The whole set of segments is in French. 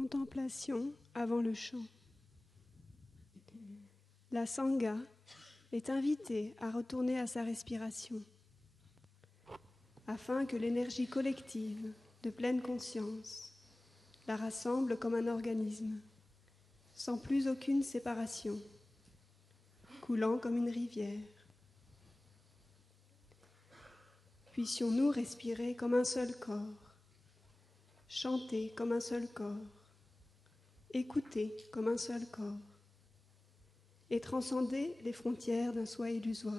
Contemplation avant le chant. La Sangha est invitée à retourner à sa respiration, afin que l'énergie collective de pleine conscience la rassemble comme un organisme, sans plus aucune séparation, coulant comme une rivière. Puissions-nous respirer comme un seul corps, chanter comme un seul corps, écouter comme un seul corps, et transcender les frontières d'un soi illusoire,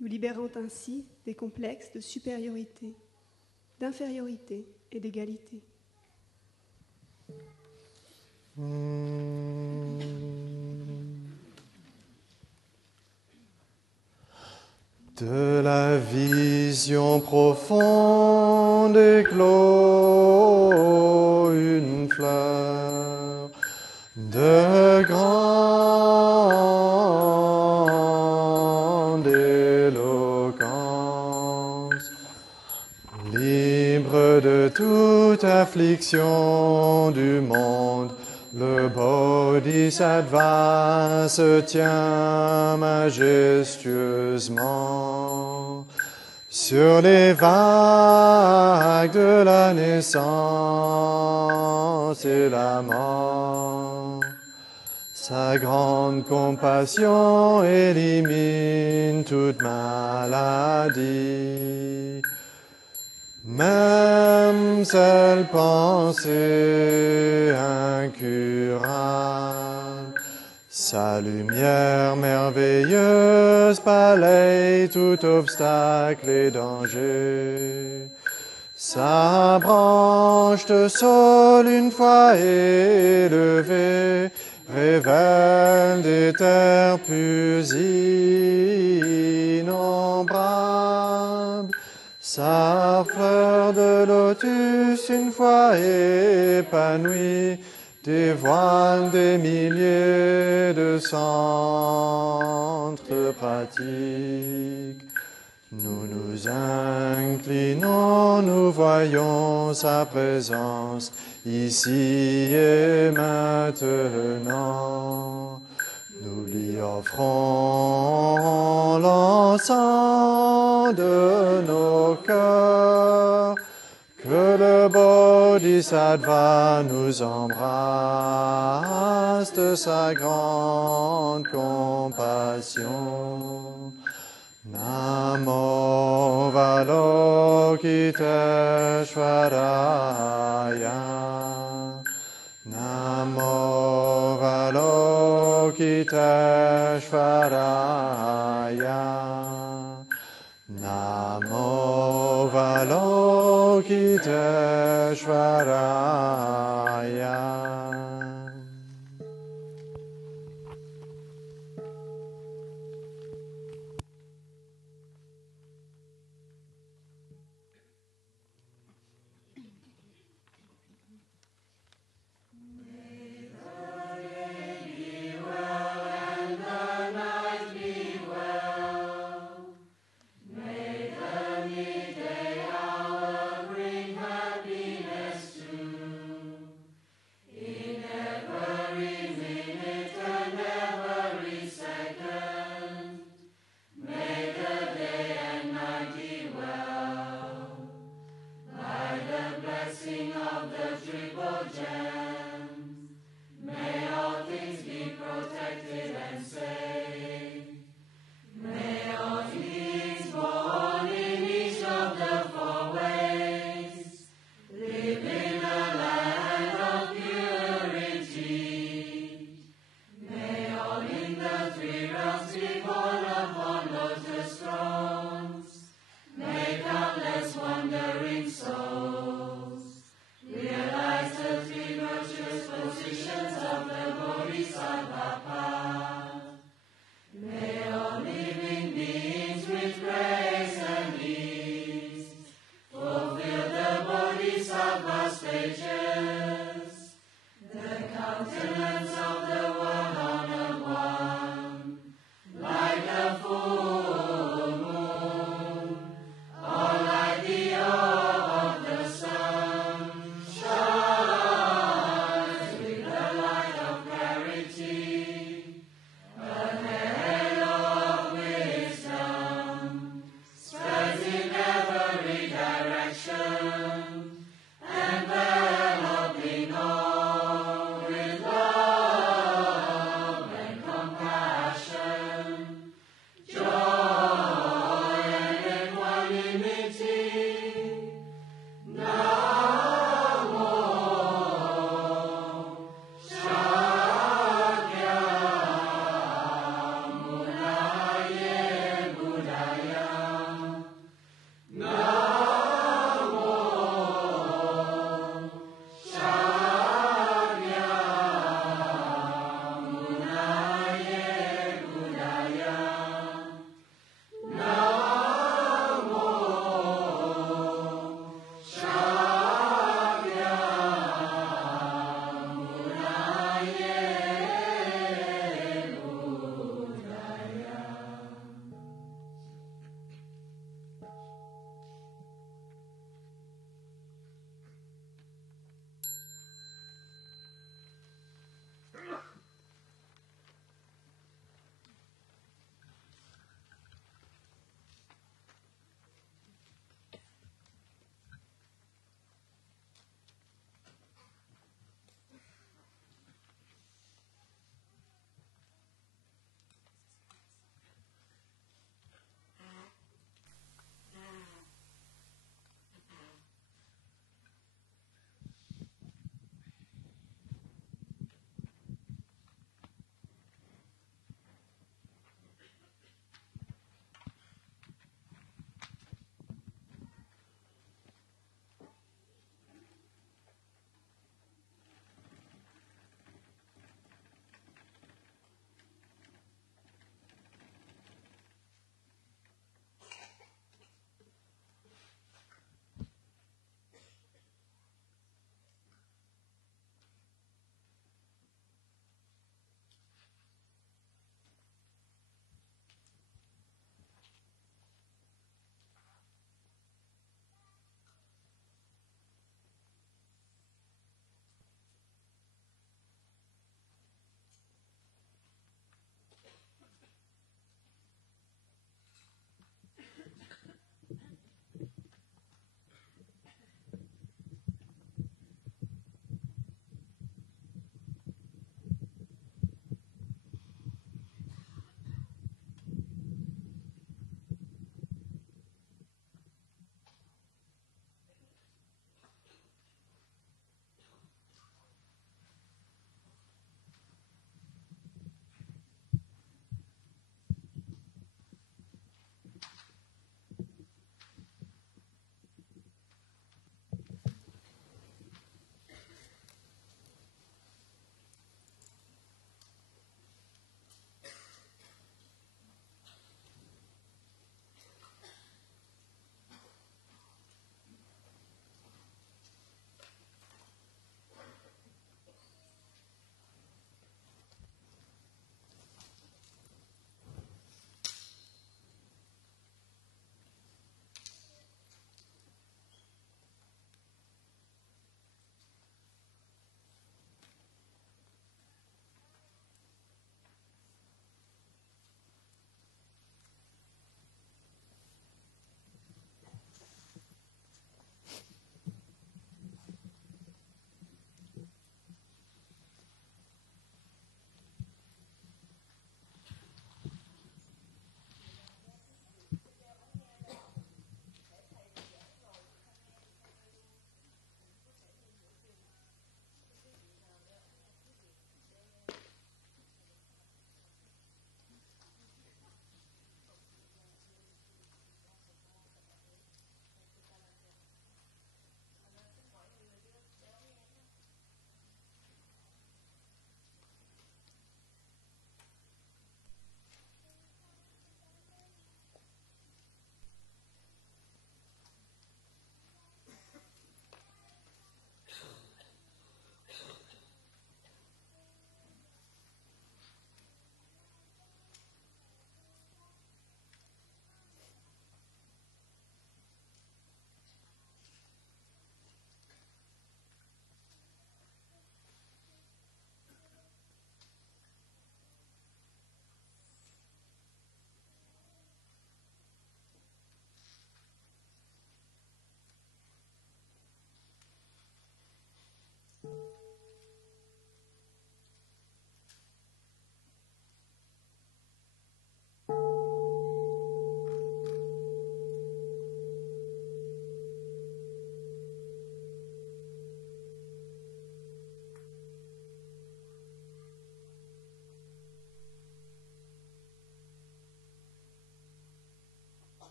nous libérant ainsi des complexes de supériorité, d'infériorité et d'égalité. De la vision profonde éclot une fleur de grande éloquence, libre de toute affliction du monde. Le Bodhisattva se tient majestueusement sur les vagues de la naissance et la mort. Sa grande compassion élimine toute maladie. Même seule pensée incurable, sa lumière merveilleuse balaye tout obstacle et danger. Sa branche de saule une fois élevée révèle des terres plus innombrables. Sa fleur de lotus, une fois épanouie, dévoile des milliers de centres pratiques. Nous nous inclinons, nous voyons sa présence ici et maintenant. Nous lui offrons l'encens de nos cœurs, que le Bodhisattva nous embrasse de sa grande compassion. Namo Avalokiteshvaraya. Namo Avalokiteshvaraya. Namo Avalokiteshvaraya.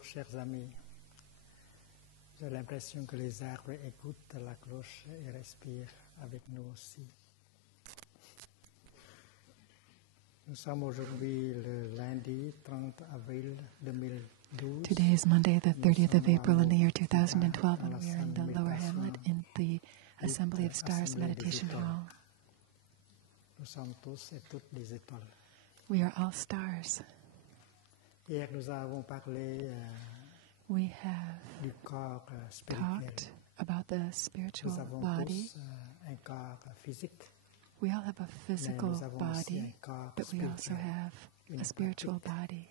Bonjour, chers amis. J'ai l'impression que les arbres écoutent la cloche et respirent avec nous aussi. Nous sommes aujourd'hui le lundi 30 avril 2012. Today is Monday, the 30th of April in the year 2012, and we are in the Lower Hamlet in the Assembly of Stars Meditation Hall. Nous sommes tous et toutes des étoiles. We are all stars. Hier, nous avons parlé We have du corps spirituel. talked about the Nous spiritual avons body. tous un corps physique, We all have a mais physical nous avons aussi un body, corps but we also spirituel. have Une a spiritual pratique. body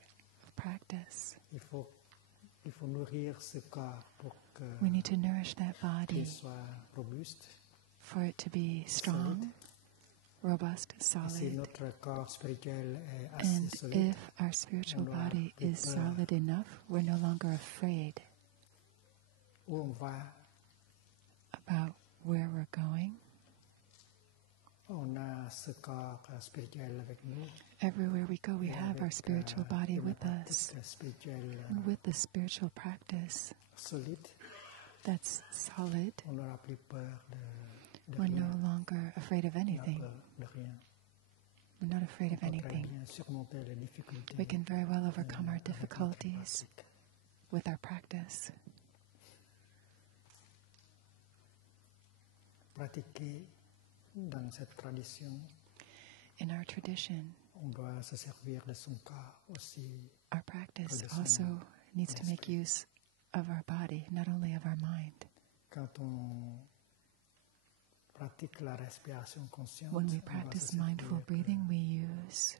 of practice. Il faut nourrir ce corps pour We need to nourish that qu'il body soit robuste. for it to be strong, robust, Et si solid. notre corps spirituel est assez And solide, if our spiritual on aura body plus is peur. solid enough, we're no longer afraid où on va, about where we're going. on a ce corps spirituel avec nous. Everywhere we go, we Et have our avec, spiritual body une with pratique us. spirituelle And with the spiritual practice solide, that's solid, on n'aura plus peur de we're rien. no longer afraid of On n'a anything. peur de rien. We're not afraid On of peut très anything. bien surmonter les difficultés. We can very well overcome our avec notre difficulties pratique. with our practice. Pratiquer dans cette tradition, In our tradition, on doit se servir de son corps aussi. our practice Tradition also needs to make l'esprit. use of our body, not only of our mind. Quand on pratique la respiration consciente, When we on va se practice servir mindful breathing, we use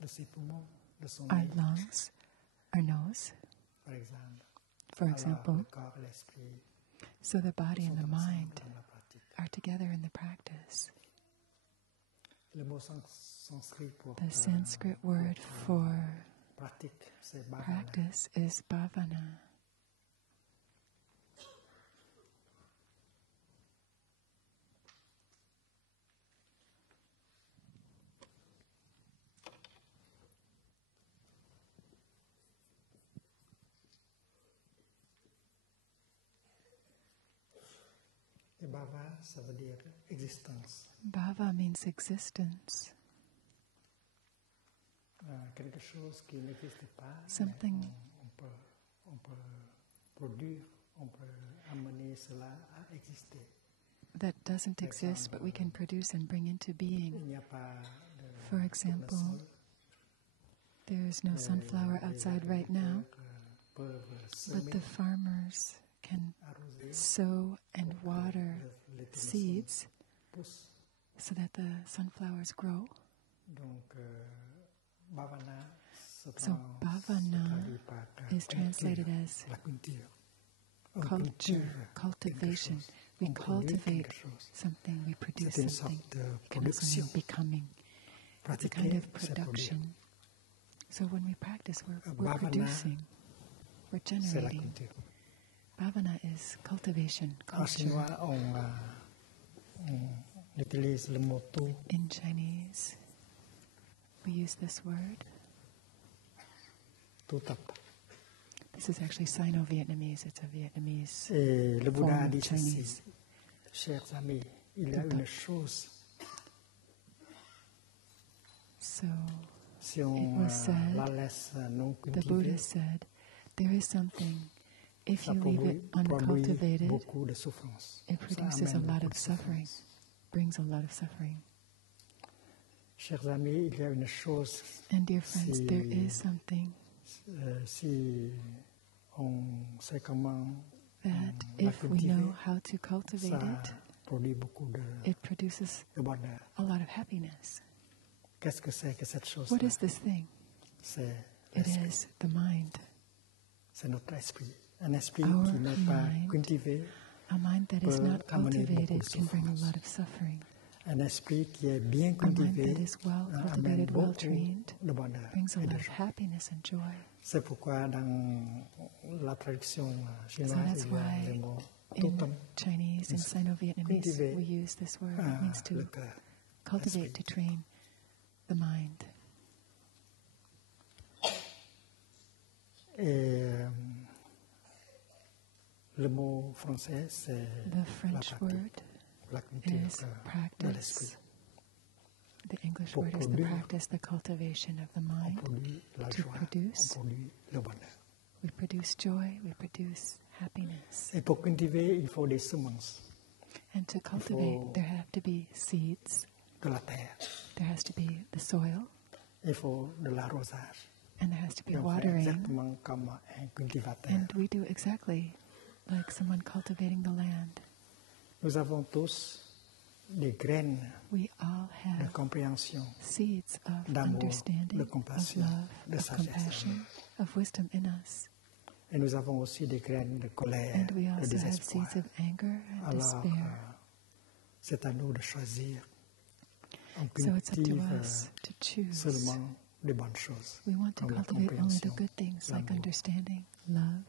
de ses poumons, de son our nez, lungs, our nose, par exemple. for Alors, example, le corps et l'esprit so the body and sont the ensemble mind dans la pratique. are together in the practice. Le mot sanskrit pour The Sanskrit word for pratique, c'est bhavana. practice is bhavana. Et bhava, ça veut dire existence. Bhava means existence, Quelque chose qui n'existe pas, mais Something- on peut produire, on peut amener cela à exister. that doesn't exist but we can produce and bring into Il being. n'y a pas de For example, tournesol, there is no mais sunflower les outside right now, agriculteurs, peuvent but semer, the farmers can arroser, sow and water les tournesols seeds poussent. so that the sunflowers grow. Donc, bhavana se So bhavana traduit par is translated as la culture. On culture, culture cultivation. quelque chose. We On produit cultivate quelque chose. something, we produce C'est une something. sorte de Kind of production. something becoming. It's a kind Pratiquer, of c'est produire. production. So when we practice, we're Bhavana, producing, we're C'est la generating. culture. Bhavana is cultivation, En culture. chinois, on utilise le mot tout. In Chinese, we use this word. Tout up. This is actually Sino-Vietnamese. It's a Vietnamese. Et le Bouddha Forme dit ceci, Chinese. chers amis, il y a Tout une up. chose, So si on It was said, la laisse non the cultivée, Buddha said, there is something, if ça you leave it produit uncultivated, beaucoup de souffrance. it Ça produces a amène lot beaucoup of de suffering, souffrance. brings a lot of suffering. Chers amis, il y a une chose, And dear friends, Si- there is something si on sait comment that la if we cultiver, know how to cultivate ça it, produit beaucoup it produces de bonheur. a lot of happiness. Qu'est-ce que c'est que cette chose? What is this thing? C'est It l'esprit. is the mind. C'est notre esprit. Un esprit Our qui n'est pas mind. cultivé, A mind that is peut not amener beaucoup cultivated de can bring a souffrance. lot of suffering. un esprit qui est bien A mind cultivé that is well amène cultivated, well beaucoup trained, de bonheur brings a et de lot of joie. happiness and joy. C'est pourquoi dans la traduction So chinoise, that's il y a why le mot in totem, Chinese and Sino-Vietnamese, cultiver, we use this word. It means le to cœur. cultivate, to train the mind. Et le mot français, c'est The la French pratique, word la culture is de l'esprit. practice. The English Pour word is the produire, practice, the cultivation of the on mind. produit la To joie, produce. on produit le bonheur. We produce joy, we produce happiness. Et pour cultiver, il faut des semences And to cultivate, there have to be seeds, de la terre. there has to be the soil, Il faut de l'arrosage. and there has to be Et on fait watering. exactement comme un cultivateur. And we do exactly like someone cultivating the land. Nous avons tous des graines We all de have compréhension, seeds of d'amour, understanding, de of compassion, love, de of sagesse. compassion, of wisdom in us. Et nous avons aussi des graines de colère, And we de also have désespoir. seeds of anger and Alors, despair. c'est à nous de choisir. On So it's up to cultive us to choose. seulement les bonnes choses, We want to comme la cultivate only the compréhension, good things like l'amour. understanding, love,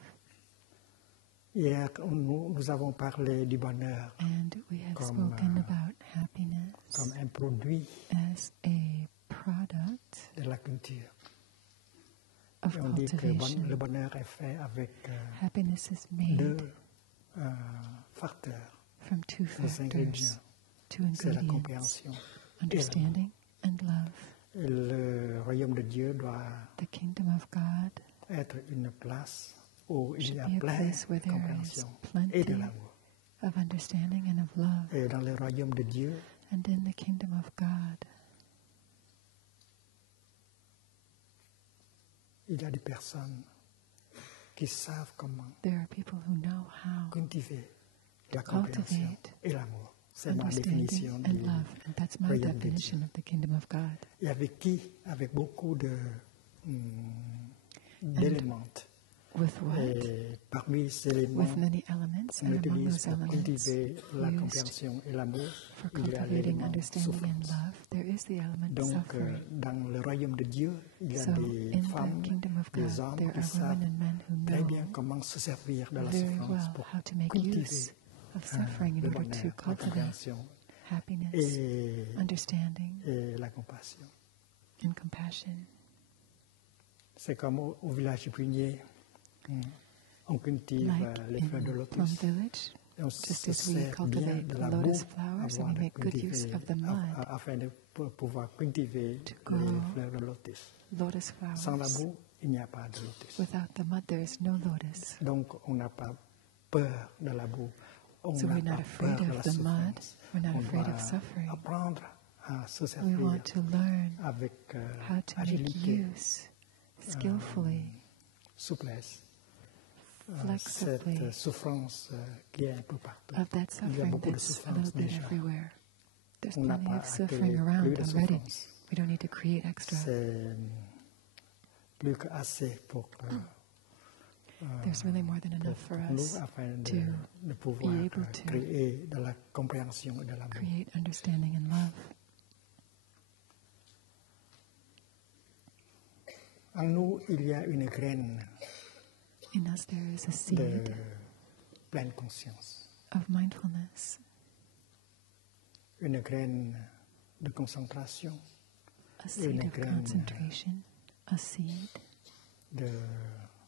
Hier, nous avons parlé du bonheur and we have Comme, spoken about happiness comme un produit as a product de la culture. of Et on dit que cultivation. le bonheur est fait avec Happiness is deux made facteurs, from two deux factors, ingrédients. two C'est la ingredients, compréhension. understanding and love. Et le royaume de Dieu doit The kingdom of God être une place où il y should a be a plein place where de there is compréhension et de plenty l'amour. of understanding and of love. Et dans le royaume de Dieu, And in the kingdom of God, il y a des personnes qui savent comment there are people who know how cultiver la compréhension cultivate et l'amour. C'est ma understanding définition and du love. And that's my royaume de definition Dieu. of the kingdom of God. Et avec qui? Avec beaucoup d'éléments. With what? Et parmi ces éléments, With many elements, on and among utilise those pour elements cultiver la used compréhension et l'amour, for il y a cultivating l'élément understanding and souffrance. love, there is the element Donc, suffering. dans le royaume de Dieu, il y a So, des in femmes, the kingdom of des God, hommes there qui are savent women and men who très bien know comment se servir de la very souffrance well pour how to make cultiver use of suffering in le order bonheur, to la cultivate compréhension happiness, et understanding, la compassion. and compassion. C'est comme au village prunier, on cultive Like les fleurs de in lotus. Plum Village, Et on just se as we sert bien cultivate de la lotus boue flowers avant and we de make good use cultiver, of the mud afin de pouvoir cultiver to les grow fleurs de lotus. lotus Sans la flowers. boue, il n'y a pas de lotus. Without the mud, there is no lotus. Donc, on n'a pas peur de la boue. On So n'a we're not pas afraid peur de of la the mud. souffrance. We're not On afraid doit of suffering. apprendre à se We servir want to learn avec how to make agilité, use skillfully, souplesse, flexibly cette souffrance qui est un peu partout. of that Il y a suffering beaucoup de that's a souffrance little bit déjà. everywhere. There's On n'a plenty pas of à suffering créer plus around de already. souffrance. We don't need to create extra. C'est plus qu'assez pour There's really more than enough for nous us afin to de pouvoir be able to créer de la compréhension et de l'amour. create understanding and love. En nous, il y a une graine In us, there is a de seed pleine conscience, of mindfulness, une graine de concentration, a seed une of graine concentration, a seed de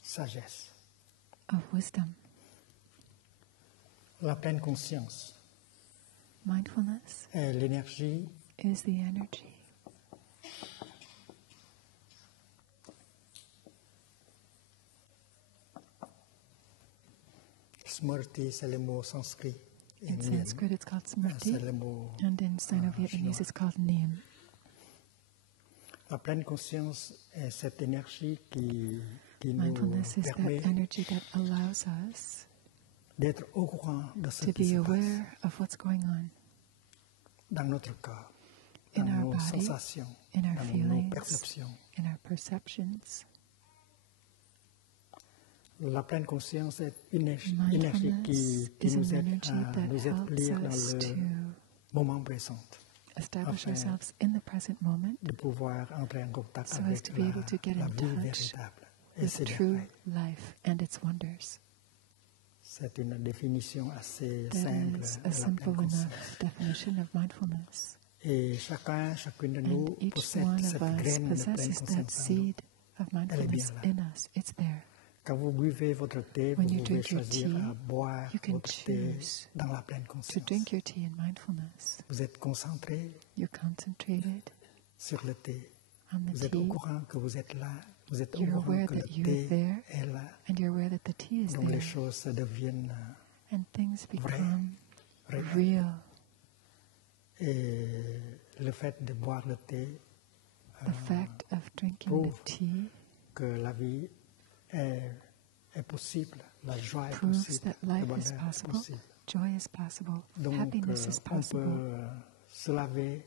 sagesse. of wisdom. La pleine conscience Mindfulness est l'énergie is the energy. Smrti, c'est le mot sanskrit. Et In Niyam, Sanskrit, it's called c'est Smriti, le mot. and in Sino-Vietnamese, it's called Niem. La pleine conscience est cette énergie qui nous Mindfulness is permet that energy that allows us d'être au courant de ce to qui be se passe aware of what's going on dans notre corps, in dans our nos body, sensations, in our dans nos feelings, perceptions. in our perceptions. La pleine conscience est une énergie qui Mindfulness is nous an aide energy à that nous helps établir dans us le to moment présent, establish Enfin, ourselves in the present moment de pouvoir entrer en contact so as avec to be able to get la in vie touch véritable. Et with c'est true bien. life and its wonders. C'est une définition assez That simple is de a la simple pleine conscience. enough definition of mindfulness. Et chacune de nous And each possède one cette of us graine de pleine possesses that conscience en nous. seed of mindfulness là. in us. It's there. Quand vous buvez votre thé, vous When you pouvez drink your choisir tea, à boire you can votre thé choose dans la pleine to conscience. drink your tea in mindfulness. Vous êtes concentré You're concentrated sur le thé. on the Vous êtes au tea, courant que vous êtes là. Vous êtes au you're courant aware que le that you're thé there, est là. and you're aware that the tea is Donc les there, choses deviennent and things vraies, become réelles. real. Et le fait de boire le thé The fact of drinking prove the tea que la vie est possible, la joie est proves possible, that le life is bonheur est possible, possible. joy is possible, Donc happiness is on possible, peut se laver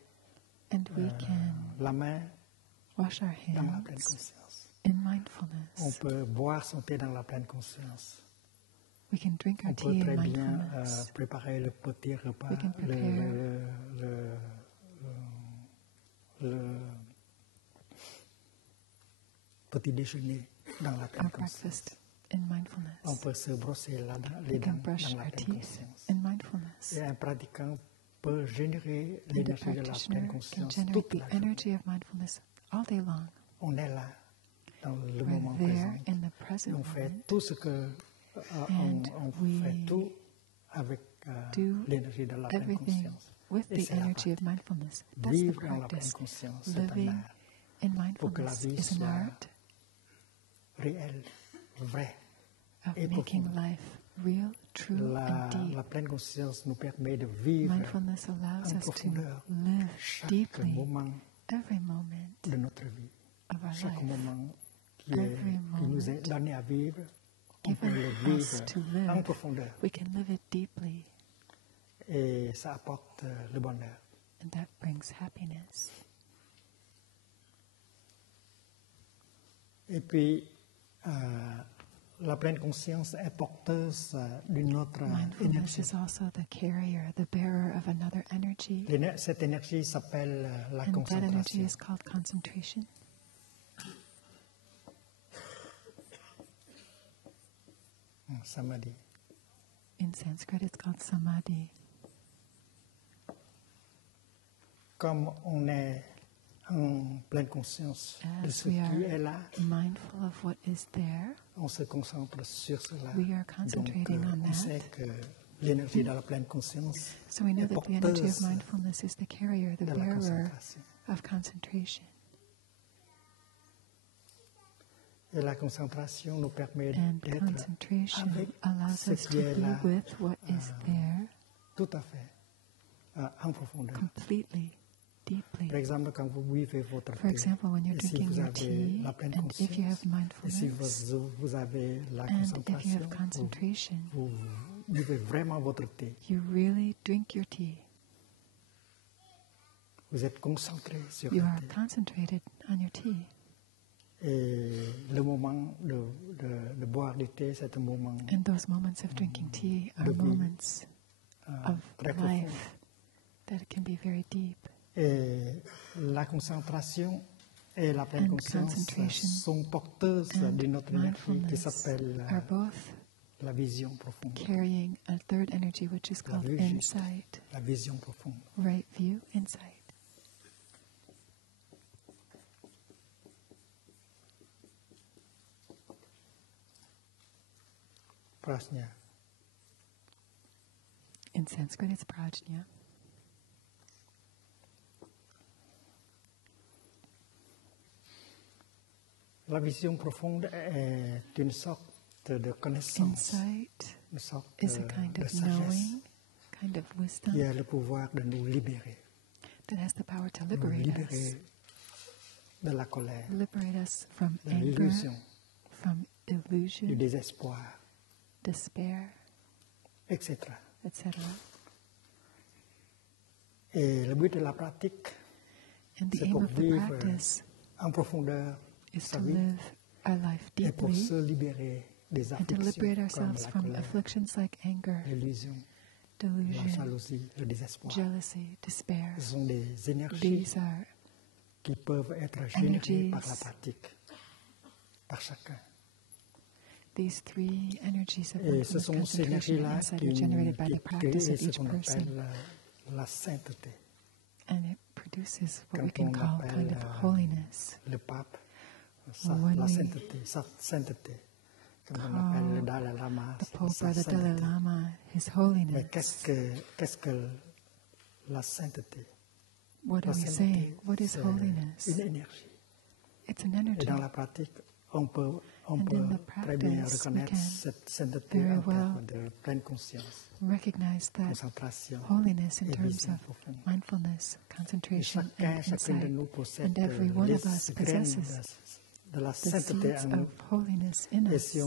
and we can la main wash our dans la pleine hands conscience. in On mindfulness. peut boire son thé dans la pleine conscience. We can drink On our peut tea in très bien mindfulness. préparer le petit repas, We can prepare le petit déjeuner dans la pleine Our conscience. breakfast in mindfulness. On peut se brosser les We dents can brush dans la our pleine teeth conscience. in mindfulness. Et un pratiquant peut générer And a l'énergie de la practitioner pleine can conscience generate toute the la journée. energy of mindfulness all day long. On est là, dans le We're moment there présent. in the Et present on fait moment. tout ce que... And on we fait tout avec do l'énergie de la pleine everything conscience. with Et the c'est la energy of pratique. mindfulness. That's the Vivre dans la pleine practice. conscience, c'est un Living art in pour que la mindfulness vie is an soit art réelle, vraie. of et making profonde. life real, true, and deep. La pleine conscience nous permet de vivre Mindfulness allows en us to profondeur live chaque deeply moment every moment de notre vie. of our Chaque life. moment qui Every nous est moment donné à vivre, on peut given le us to vivre en live, profondeur. we can live it deeply, Et ça apporte le bonheur. and that brings happiness. Et puis, la pleine conscience est porteuse d'une autre Mindfulness énergie. is also the carrier, the bearer of another energy, Cette énergie s'appelle la and that energy concentration. is called concentration. Samadhi. In Sanskrit, it's called samadhi. Comme on est en pleine conscience de As ce we qui est are là, mindful of what is there, on se concentre sur cela. we are Donc, concentrating on on sait that. que l'énergie de la pleine conscience So we know est that the energy of porteuse mindfulness is the carrier, the de la bearer concentration. of concentration. Et la concentration nous permet And d'être concentration avec allows ce us qui to est be là with what is there tout à fait en profondeur. completely, deeply. Par exemple, quand vous buvez votre For thé, example, when you're et si drinking vous your avez tea, la pleine and if you have conscience, et si mindfulness, vous avez la and if you concentration, have concentration, vous buvez vraiment votre thé. you really drink your tea. Vous êtes concentré sur You le are thé. concentrated on your tea. Et le moment de boire du thé, c'est un moment And those moments of drinking tea are de vie, moments of très profond. life that can be very deep. Et la concentration et la pleine And conscience concentration sont porteuses and d'une autre énergie qui mindfulness s'appelle are both la vision profonde. carrying a third energy, which is La called vue juste, insight, la vision profonde. right view, insight. Prajna. In Sanskrit, it's prajna. La vision profonde est une sorte de connaissance, Insight une sorte is a kind de of sagesse knowing, kind of wisdom qui a le pouvoir de nous libérer, that has the power to nous liberate us, libérer de la colère, liberate us from de anger, l'illusion, from du illusion, désespoir, despair, etc. etc. Et le but de la pratique, And the c'est aim pour of the vivre practice en profondeur is sa to vie live our life et pour deeply se libérer des and to liberate afflictions comme ourselves la from colère, afflictions like anger, l'illusion, la delusion, jalousie, le désespoir. jealousy, despair. Ce sont des énergies These are qui peuvent être générées par la energies. pratique, par chacun. these three energies of Et ce mindfulness, sont ces concentration, and énergies-là insight qui are generated by the practice créent of ce each qu'on person, appelle la sainteté. and it produces what we Quand can on call kind appelle of holiness. le pape, When la we- sainteté, sa sainteté. comme on appelle le Dalai Lama, the Pope sa or the Dalai sainteté. Lama His Mais holiness. qu'est-ce que la sainteté? What La are we sainteté, saying? What is c'est holiness? une énergie. It's an Et energy. dans la pratique, on peut And in the très bien practice, we reconnaître can cette sainteté very en termes well de pleine conscience, Recognize that concentration holiness in et terms vision of profonde. concentration, Et concentration, chacun, and chacune de insight. nous possède And every one of us les graines possesses de la the sainteté seeds en nous. of holiness in Et us. si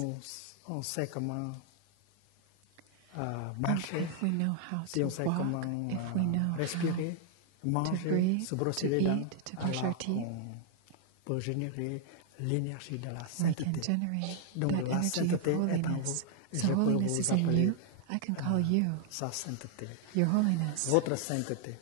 on sait comment And marcher, if we know how si to on sait walk, comment if we know respirer, how to manger, breathe, se brosser to les dents, eat, to brush our alors teeth, on peut générer l'énergie de la we can sainteté. generate Donc that la energy of sainteté est en vous. holiness. Et So je peux holiness vous is in appeler you. I can call you sa sainteté. your holiness. Votre sainteté.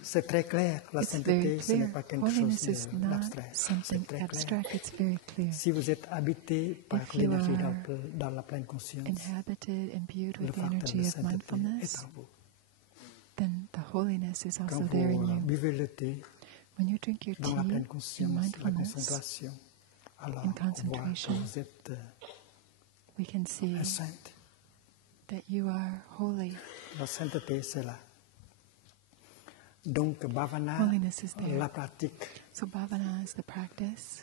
C'est très clair. La It's very sainteté, ce n'est clear. pas quelque Holiness chose is not d'abstrait. something C'est très clair. abstract. It's very clear. Si vous êtes habité par If you l'énergie are dans la pleine conscience, Inhabited, imbued le with the facteur energy de of sainteté mindfulness, est en vous. then the holiness is Quand also there in vous you. buvez le thé When you drink your dans la pleine tea in conscience, la mindfulness, concentration, alors in on voit que concentration, vous êtes we can see sainte. that you are holy. La sainteté, c'est là. Donc, bhavana, Holiness is there. la pratique, So bhavana is the practice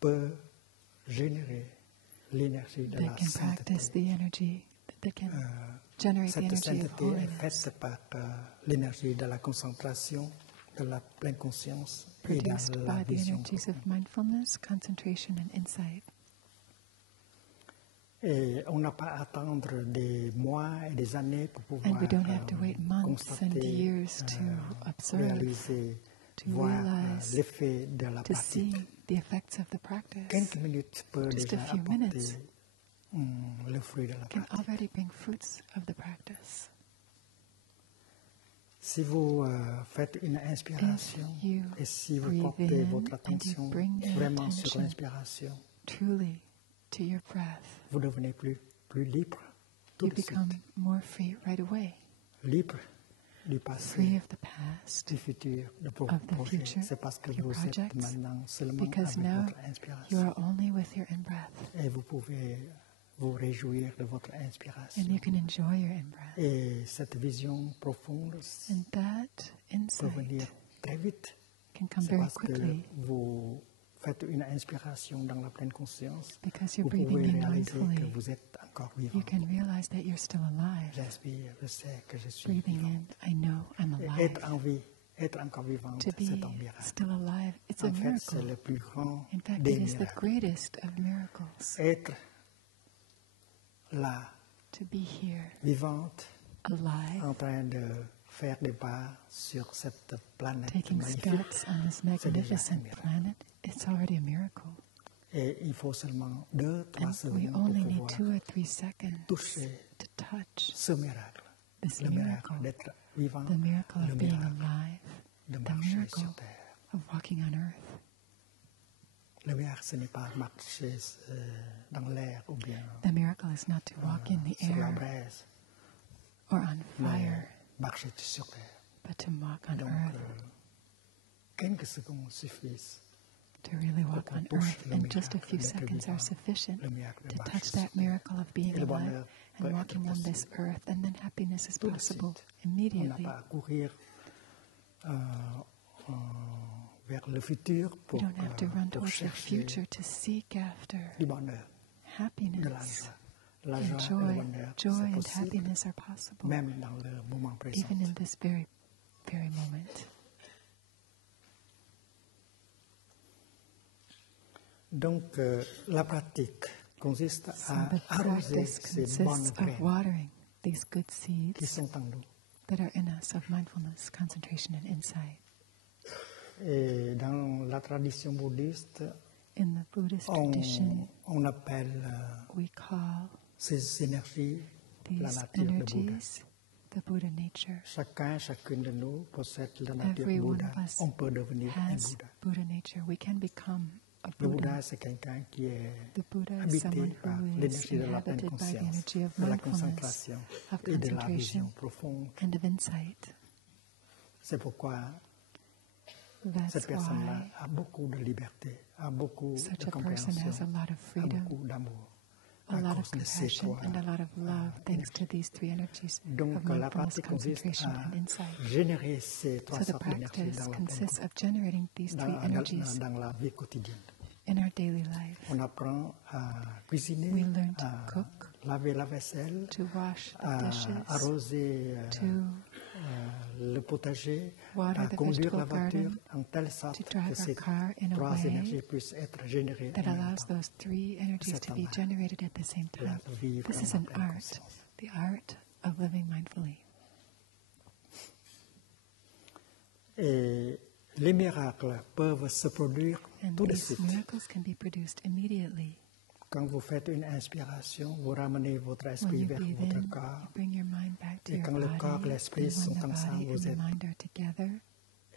peut générer l'énergie de that la can practice sainteté. the energy, that can generate the Cette energy of sainteté est holiness, faite par l'énergie de la concentration, de la pleine conscience et produced dans la by the vision. energies of mindfulness, concentration, and insight. Et on n'a pas à attendre des mois et des années pour pouvoir And we don't have to wait months and constater, years to observe, réaliser, to voir realize, l'effet de la to see pratique. the effects of the practice. Quelques minutes peuvent Just a déjà few apporter minutes le fruit de la can pratique. already bring fruits of the practice. Si vous faites une inspiration If you et si vous breathe portez in votre and attention you bring your vraiment sur attention l'inspiration, truly to your breath, vous devenez plus libre tout you de suite. become more free right away, Libre du free passé, of the past, du futur, de vos of the projets. future, C'est parce que your vous êtes projects, maintenant seulement because avec now votre you inspiration. are only with your in-breath, Et vous pouvez vous réjouir de votre inspiration. and you can enjoy your in-breath. Et cette vision profonde And that peut insight venir très vite. can come C'est very parce que quickly vous faites une inspiration dans la pleine conscience. because you're Vous pouvez breathing in réaliser que mindfully. vous êtes encore vivant. You can realize that you're still alive. J'inspire, je sais que je suis Breathing vivant. in, I know I'm Et alive. être en vie, être encore vivant, To be c'est un miracle. still alive, it's a En fait, c'est miracle. le plus grand In fact, des it is the miracles. greatest of miracles Être là, to be here, vivante, alive, en train de faire des pas sur cette planète taking magnifique. steps on this magnificent planet. It's already a miracle. Et il faut seulement 2-3 And we secondes pour only need pouvoir 2 or 3 seconds toucher to touch ce miracle. this Le miracle miracle, d'être vivant, the miracle le of being miracle alive, de the marcher miracle sur terre. of walking on earth. Le miracle, ce n'est pas marcher dans l'air ou bien The miracle is not to walk in the sur la air braise, or on mais fire, marcher sur terre. but to walk on Donc, earth, quelques secondes suffisent. to really walk qu'on on touche earth. le And just a miracle few d'être seconds vivant, are sufficient le miracle de to marcher touch sur that terre. miracle of being Et le bonheur alive peut and être walking on this possible earth, and then happiness is tout de possible suite. On n'a immediately. pas à courir vers le futur You pour, don't have to run pour towards the chercher future to seek after du bonheur, de la happiness. joie. La And joie et le joy, bonheur, joy c'est and possible, happiness are possible, même dans le moment présent. even in this very, very moment. Donc, la pratique consiste So à the arroser practice ces bonnes consists of graines watering these good qui seeds sont en nous. that are in us of mindfulness, concentration, and insight. Et dans la tradition bouddhiste, In the Buddhist tradition, on appelle we call ces énergies la these nature de Bouddha. energies the Buddha nature. Chacune de nous possède la nature Every one Bouddha. of us On peut devenir un has Bouddha. Buddha nature. We can become a Le Buddha. Bouddha, c'est quelqu'un qui est The Buddha is habité someone par who is l'énergie de la pleine inhabited by the conscience, energy of de la mindfulness, concentration of et de la concentration, vision profonde. and of insight. C'est pourquoi That's cette personne-là why a beaucoup de liberté, a beaucoup such de a person compréhension, has a lot of a freedom, beaucoup d'amour a à lot cause of de ces compassion, trois and a lot of love thanks to énergies. these three energies Donc of la mindfulness, pratique consiste concentration, à and insight. générer ces trois So the sortes d'énergies practice dans la pleine consists of generating these three energies dans la vie quotidienne. in our daily life. On apprend à cuisiner, We learn to à cook, laver la vaisselle, to wash the à dishes, arroser to le potager, water à the conduire la vegetable voiture garden, en telle to sorte que drive ces our car in a trois way énergies puissent être générées that en même allows temps. those three energies to be generated at the same time. L'art de vivre This is dans an la pleine art, conscience. the art of living mindfully. Et les miracles peuvent se produire And tout de these suite. miracles can be produced immediately. Quand vous faites une inspiration, vous ramenez votre When esprit you vers breathe votre in, you corps. bring your mind back to Et your quand le corps et body, l'esprit and sont when the ensemble, body and vous the êtes mind are together,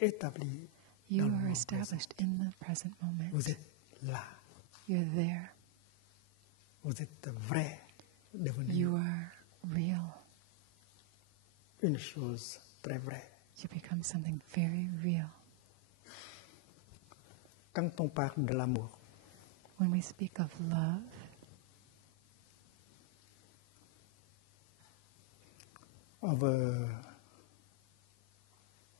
établi you dans le are moment established présent. in the present moment. Vous êtes là. You're there. Vous êtes vrai, devenu You are real. une chose très vraie. You become something very real. Quand on parle de l'amour, When we speak of love,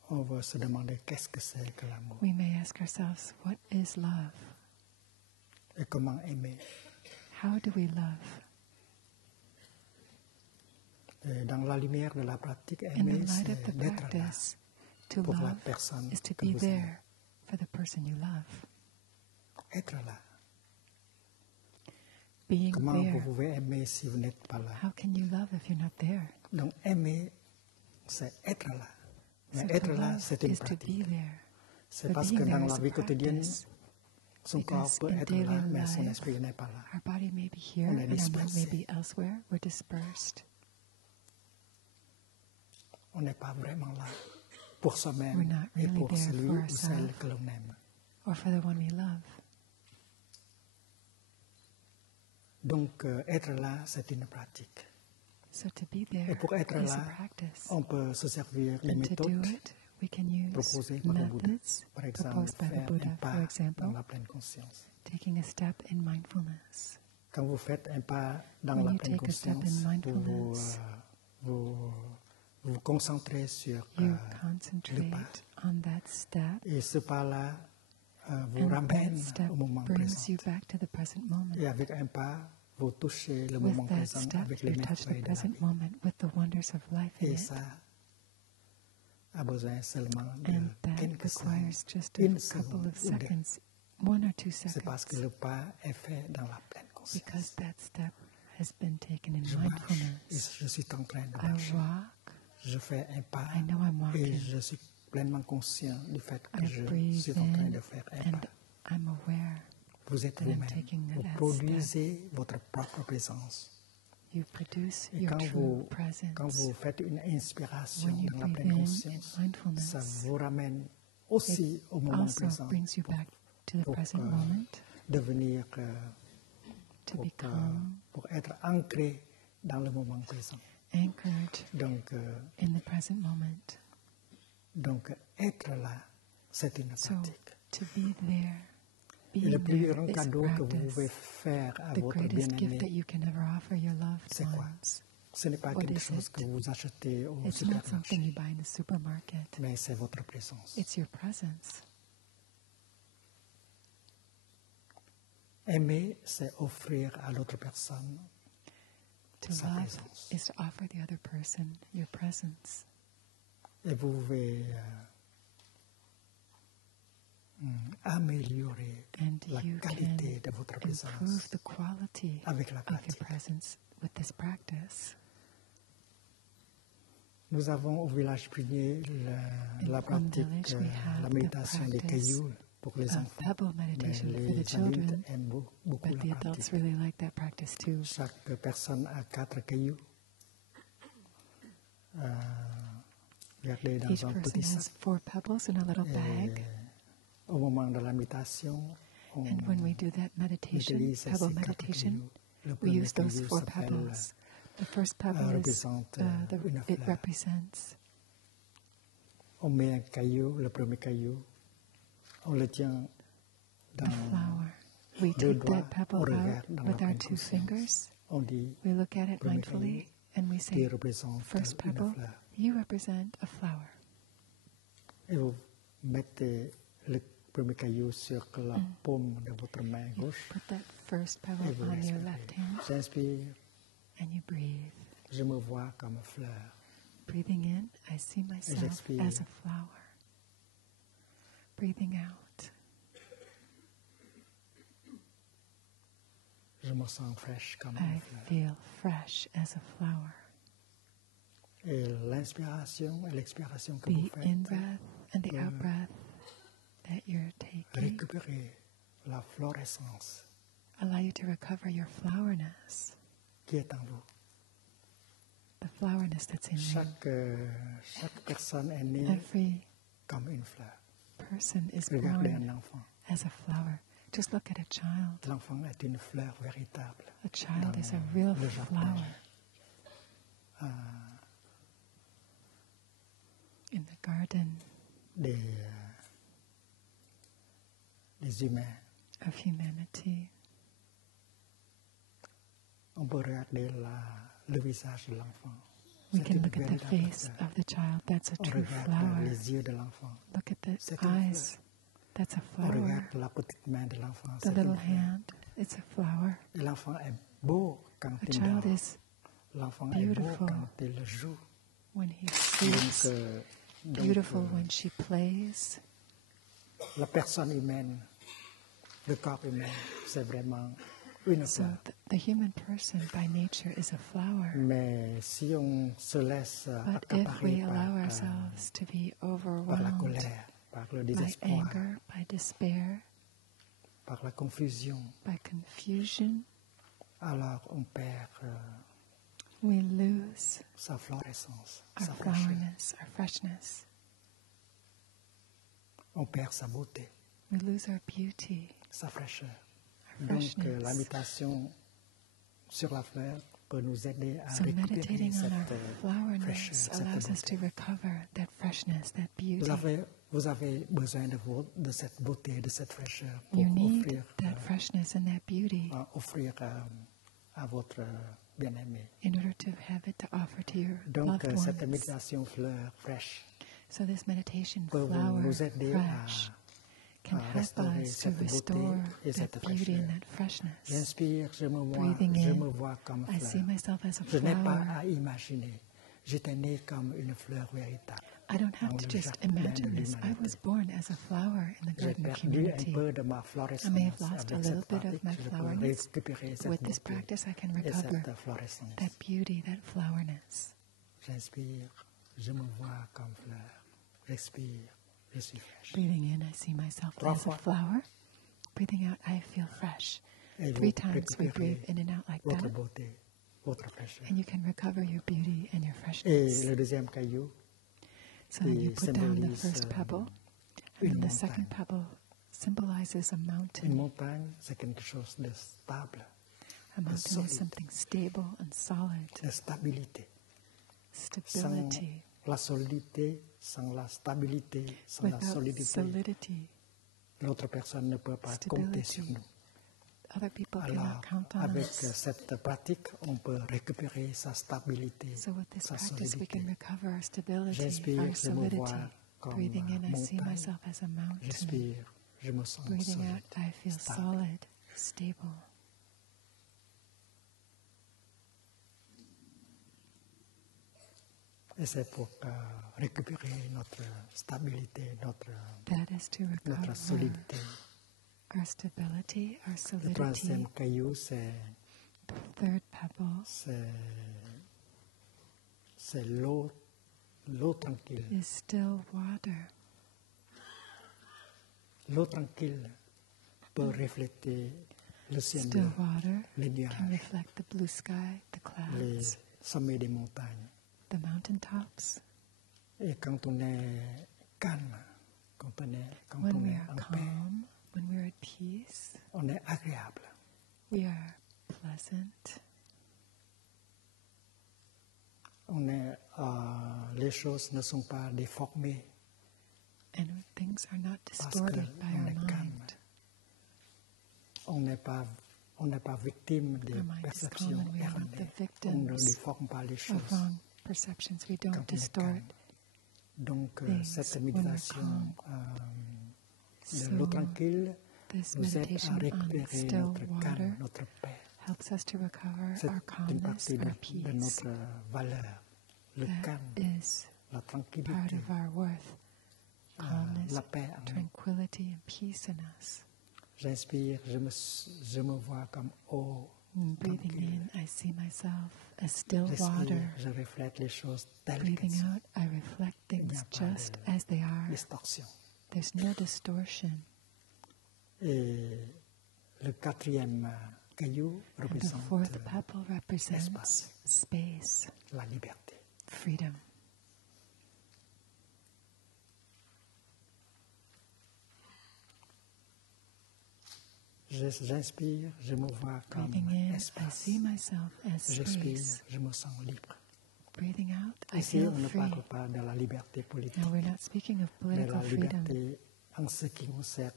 on veut se demander qu'est-ce que c'est que l'amour we may ask ourselves, what is love? et comment aimer. How do we love? Et dans la lumière de la pratique, In the aimer, light of the c'est d'être là practice, to pour la love personne is to que be vous aimez. there for the person you love. Être là. Being Comment vous there. pouvez aimer si vous n'êtes pas là? How can you love if you're not there? Donc aimer, c'est être là. Mais So être to là, love c'est une is to pratique. be there. C'est But parce being que dans there la is a vie quotidienne, practice. son corps Because peut in être là, daily mais son life, esprit n'est pas là. Our body may be here On est and our mind may dispersé. be elsewhere. We're dispersed. On n'est pas vraiment là pour soi-même We're not et really pour there celui for ou celle ourselves. que l'on aime. Or for the one we love. Donc être là, c'est une pratique. So to be there Et pour être is a là, practice. on peut se servir des And to do méthodes it, we can use proposées par le Bouddha. methods Par exemple, proposed by the faire un Buddha, pas for example, dans la pleine conscience. taking a step in mindfulness. Quand vous faites un pas dans When la you pleine take a step in conscience, vous mindfulness, vous concentrez sur You le concentrate pas. on that step, Et ce pas-là vous and ramène that step au moment brings présent. you back to the present moment. Et avec un pas, vous touchez le moment With that présent step, avec les you touch the merveilles de la present vie. moment with the wonders of life in Et it. ça a besoin seulement de And that quelques requires secondes, just une a couple seconde of ou deux. seconds, 1 or 2 C'est parce que seconds, le pas est fait dans la pleine because conscience. that step has been taken in Je marche et mindfulness. je suis en train de I marcher. walk, Je fais un pas I know I'm et walking. je suis pleinement conscient du fait que I je breathe suis en train in, de faire un and pas. I'm aware. Vous êtes that I'm vous-même. taking Vous that produisez votre propre présence. You produce Et your quand true vous presence. faites une inspiration When you dans la breathe pleine in conscience, mindfulness, ça vous ramène aussi au moment Also présent brings you back to the pour present moment, devenir, to become pour être ancré dans le moment présent. anchored Donc in the present moment. être là, c'est une So, pratique. to be there, Et being le plus there grand is cadeau que vous pouvez practice. faire à The votre greatest gift that bien-aimé, you can ever offer your loved c'est quoi? ones. Ce n'est pas What quelque is chose it? que vous achetez au It's not something you supermarché, buy in the supermarket. mais c'est votre présence. It's your presence. Aimer, c'est offrir à l'autre personne To sa love présence. is to offer the other person your presence. Et vous pouvez améliorer And la you can qualité de votre improve présence the quality avec la of your pratique. presence with this practice. Nous avons au village Prunier la In pratique, village, we have la the méditation des practice cailloux pour les of enfants. pebble Mais meditation for the les children, adultes aiment beaucoup but the la adults pratique. really like that practice too. Chaque personne a 4 cailloux gardés Each dans un person petit has sac. 4 pebbles in a little Et bag, au moment de la méditation, on and when we do that meditation, utilise ces pebble 4 meditation, cailloux. Le we premier use those caillou 4 s'appelle pebbles. The first pebble is représente une it fleur. represents. On met un caillou, le premier caillou, On le tient a dans flower. We deux take doigts, that pebble on out regarde dans with la our pleine 2 conscience. fingers. On dit We look at it premier mindfully and we qui say, représente first une pebble, fleur. you represent a flower. Et vous mettez le premier caillou sur la paume de votre main You gauche put that first et pebble vous on your respirez. left hand J'inspire, and you breathe. je me vois comme fleur. Breathing in, I see myself j'expire. as a flower. Breathing out, Je me sens fraîche comme I une fleur. feel fresh as a flower. Et l'inspiration et l'expiration que vous The faites, in-breath and the peut out-breath that you're taking récupérer la florescence allow you to recover your flowerness, qui est en vous. the flowerness that's in you. Chaque personne est née Every comme une fleur. person is Regardez born un enfant. as a flower. Just look at a child. L'enfant est une fleur véritable. A child Dans is a real le jardin. flower. In the garden Des humains. of humanity, On peut regarder le visage de l'enfant. we C'est can une look at the véritable face fleur. of the child. That's a On true regarde flower. les yeux de l'enfant. Look at the C'est une eyes. That's a On flower. regarde la petite main de l'enfant. The C'est une little fleur. hand, it's a flower. Et l'enfant est beau quand A il child dort. is L'enfant est beau beautiful quand il joue. when he Donc, sleeps, beautiful when she plays. La personne humaine, le corps humain, c'est vraiment une So fleur. the human person by nature is a flower. Mais si on se laisse But if accaparer we allow ourselves to be par la overwhelmed colère, par le by désespoir, anger, by despair, par la confusion, by confusion, alors on perd we lose sa florescence, our sa fraîcheur. flowerness, our freshness. On perd sa beauté, We lose our beauty, sa fraîcheur. our Donc freshness. la méditation sur la fleur peut nous aider à So récupérer meditating on cette our flowerness fraîcheur, allows cette us to beauté. recover that freshness, that beauty. Vous avez besoin de cette beauté, de cette fraîcheur pour You need offrir, that freshness and that beauty à votre bien-aimé. in order to have it to offer to your Donc loved cette ones. méditation fleur fraîche So this meditation peut flower nous aider fresh can à help restaurer us to cette beauté restore et cette that beauty and fraîcheur. that freshness. J'inspire, je Breathing me in, vois comme I see fleur. myself as a Je n'ai pas flower. à imaginer. J'étais né comme une fleur véritable. I don't have dans to le just jardin de imagine this. I l'humanité. was born as a flower in the J'ai garden of perdu un humanity. peu de ma I florescence. may have lost a Avec little cette bit of pratique, my je peux flowerness. récupérer cette With this beauté practice, I can et recover cette florescence. that beauty, that flowerness. J'inspire, je me vois comme fleur. J'expire, je suis fraîche. Breathing in, I see myself Trois as a fois. flower. Breathing out, I feel fresh. Et 3 vous times we récupérez breathe in and out like votre that. beauté, votre fraîcheur. And you can recover your beauty and your Et freshness. le deuxième caillou, So then you qui put down the symbolise, first pebble, and une then the montagne. second pebble symbolizes a une mountain. montagne, c'est quelque chose de stable, A mountain solide. is something stable and solid. de stabilité. Sans Stability. la solidité, sans la stabilité, sans la Without solidité, solidity, l'autre personne ne peut pas compter stability, sur nous. other people Alors, cannot count on avec us. cette pratique, on peut récupérer sa stabilité, So with this sa practice, we solidité. can recover our stability, J'inspire, our je me solidity. vois comme Breathing in, I see montagne. myself as a mountain. J'expire, je me sens Breathing solide, out, I feel stable. solid, stable. Et c'est pour récupérer notre stabilité, That is to recover notre solidité. our stability, our Le solidity. troisième caillou, c'est The third pebble l'eau tranquille. is still water. L'eau tranquille peut refléter le ciel Still bleu, water les can nuages, reflect the blue sky, the les clouds, sommets des montagnes. the mountaintops. Et quand on est calme, quand When on we est are en paix, calm, when we're at peace, on est agréable. we are pleasant. Les choses ne sont pas déformées. And things things are not parce distorted by qu'on our est calme. mind. On n'est pas victime des Our mind is calm perceptions and we are not the erronées. On ne victims déforme pas les of choses. wrong perceptions. We Quand don't on est distort calme. Donc, things cette when we're méditation calm. de l'eau tranquille This nous aide meditation à on récupérer still notre water calme, notre paix. helps us to recover C'est our une calmness, partie our de peace. notre valeur. Le That calme, is la part tranquillité, of our worth. Calmness, la paix en nous. tranquility, and peace in us. J'inspire, je me vois comme eau Breathing tranquille. in, I see myself as still J'expire, water. je reflète les choses telles qu'elles Breathing sont. out, I reflect Il n'y things a pas just de as they are. distorsion. There's no distortion. Et le quatrième caillou And the représente fourth pebble represents l'espace. space, la liberté. freedom. J'inspire, je me vois comme Breathing in, I espace. see myself as J'expire, space. je me sens libre. Breathing out, I Ici, feel on ne free. parle pas de la liberté politique, Now, we're not speaking of mais political la freedom, liberté en ce qui concerne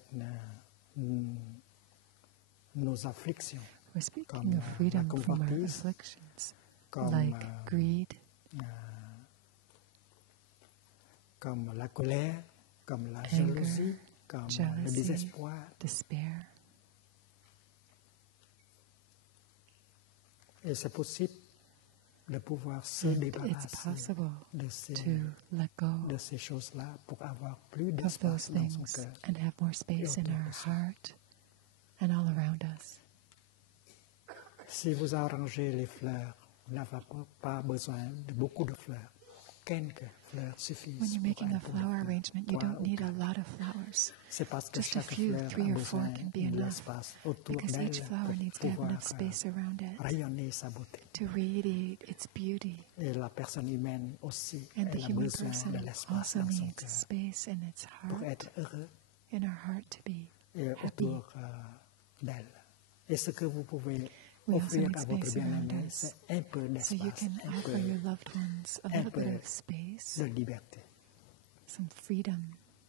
nos afflictions, we're speaking comme of freedom la from our convoitise, afflictions, comme, like greed, comme la colère, comme la Anger, jalousie, comme le jealousy, désespoir. despair. Et c'est possible de pouvoir se And it's débarrasser possible de to let go ces choses-là pour avoir plus of d'espace those dans son things cœur. and have more space in autour de our soi. heart and all around us. Si vous arrangez les fleurs, vous n'avez pas besoin de beaucoup de fleurs. Quelques fleurs suffisent. When you're pour making un a pot de flower fleurs. arrangement, you Trois don't ou need a quatre. lot of flowers. C'est parce que Just a chaque few, fleur 3 a or 4 besoin can be de enough. l'espace autour Because d'elle each flower pour needs to have pouvoir enough space around it rayonner sa beauté. to radiate its beauty. Et la personne humaine aussi, And the elle a human besoin person de l'espace also dans son needs cœur space in its pour heart, être heureux in our heart, to be et happy. autour d'elle. Et ce que vous pouvez We also offrir need à votre space around bien-aimé, us. c'est un peu So you d'espace, can un offer peu your loved ones a little peu bit of space, de liberté. some freedom.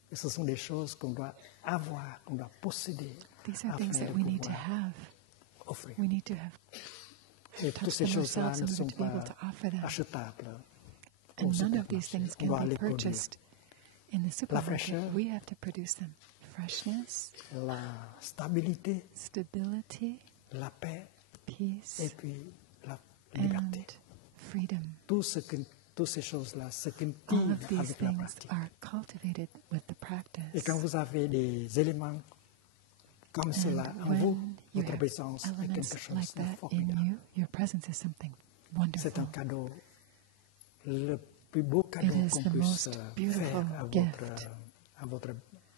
Et ce sont des choses qu'on doit avoir, qu'on doit posséder These are afin things de that we need to pouvoir have. offrir. We need to have Et toutes touched ces them choses-là ourselves ne in sont order to be able to pas offer them. achetables au And none of these supermarché. things On doit can be les produire. purchased in the supermarket. fraîcheur. We have to produce them. Freshness, La stabilité, stability, la paix peace, et puis la liberté. and freedom. Toutes ces choses-là se All cultivent of these avec la things pratique. are cultivated with the Et practice. quand vous avez des éléments comme cela en when vous, you votre have présence est elements quelque chose like de that in formidable. you, your presence is something C'est un wonderful. cadeau, le plus beau cadeau is qu'on the puisse most beautiful faire gift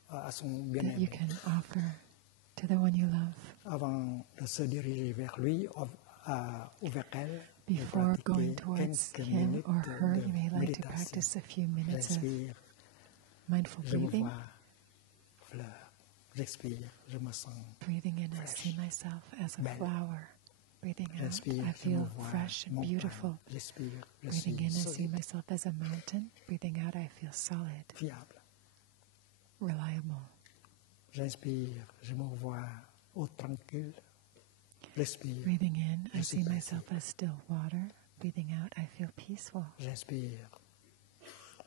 à son that you bien-aimé. can offer to the one you love. Avant de se diriger vers lui ou vers elle, de Before going pratiquer towards quelques him minutes or her, de you may like to méditation. practice a few minutes of J'inspire, mindful je me breathing. vois fleur. J'expire, je me sens. Breathing in, I fresh, see myself as a belle. flower. Breathing out, J'inspire, I je me feel vois fresh and montagne. beautiful. J'expire, je Breathing suis in, I see solide, myself as a mountain. Breathing out, I feel solid, fiable. reliable. J'inspire, je me vois eau tranquille. J'expire, Breathing in, I Je suis see paisible. myself as still water. Breathing out, I feel peaceful. j'inspire.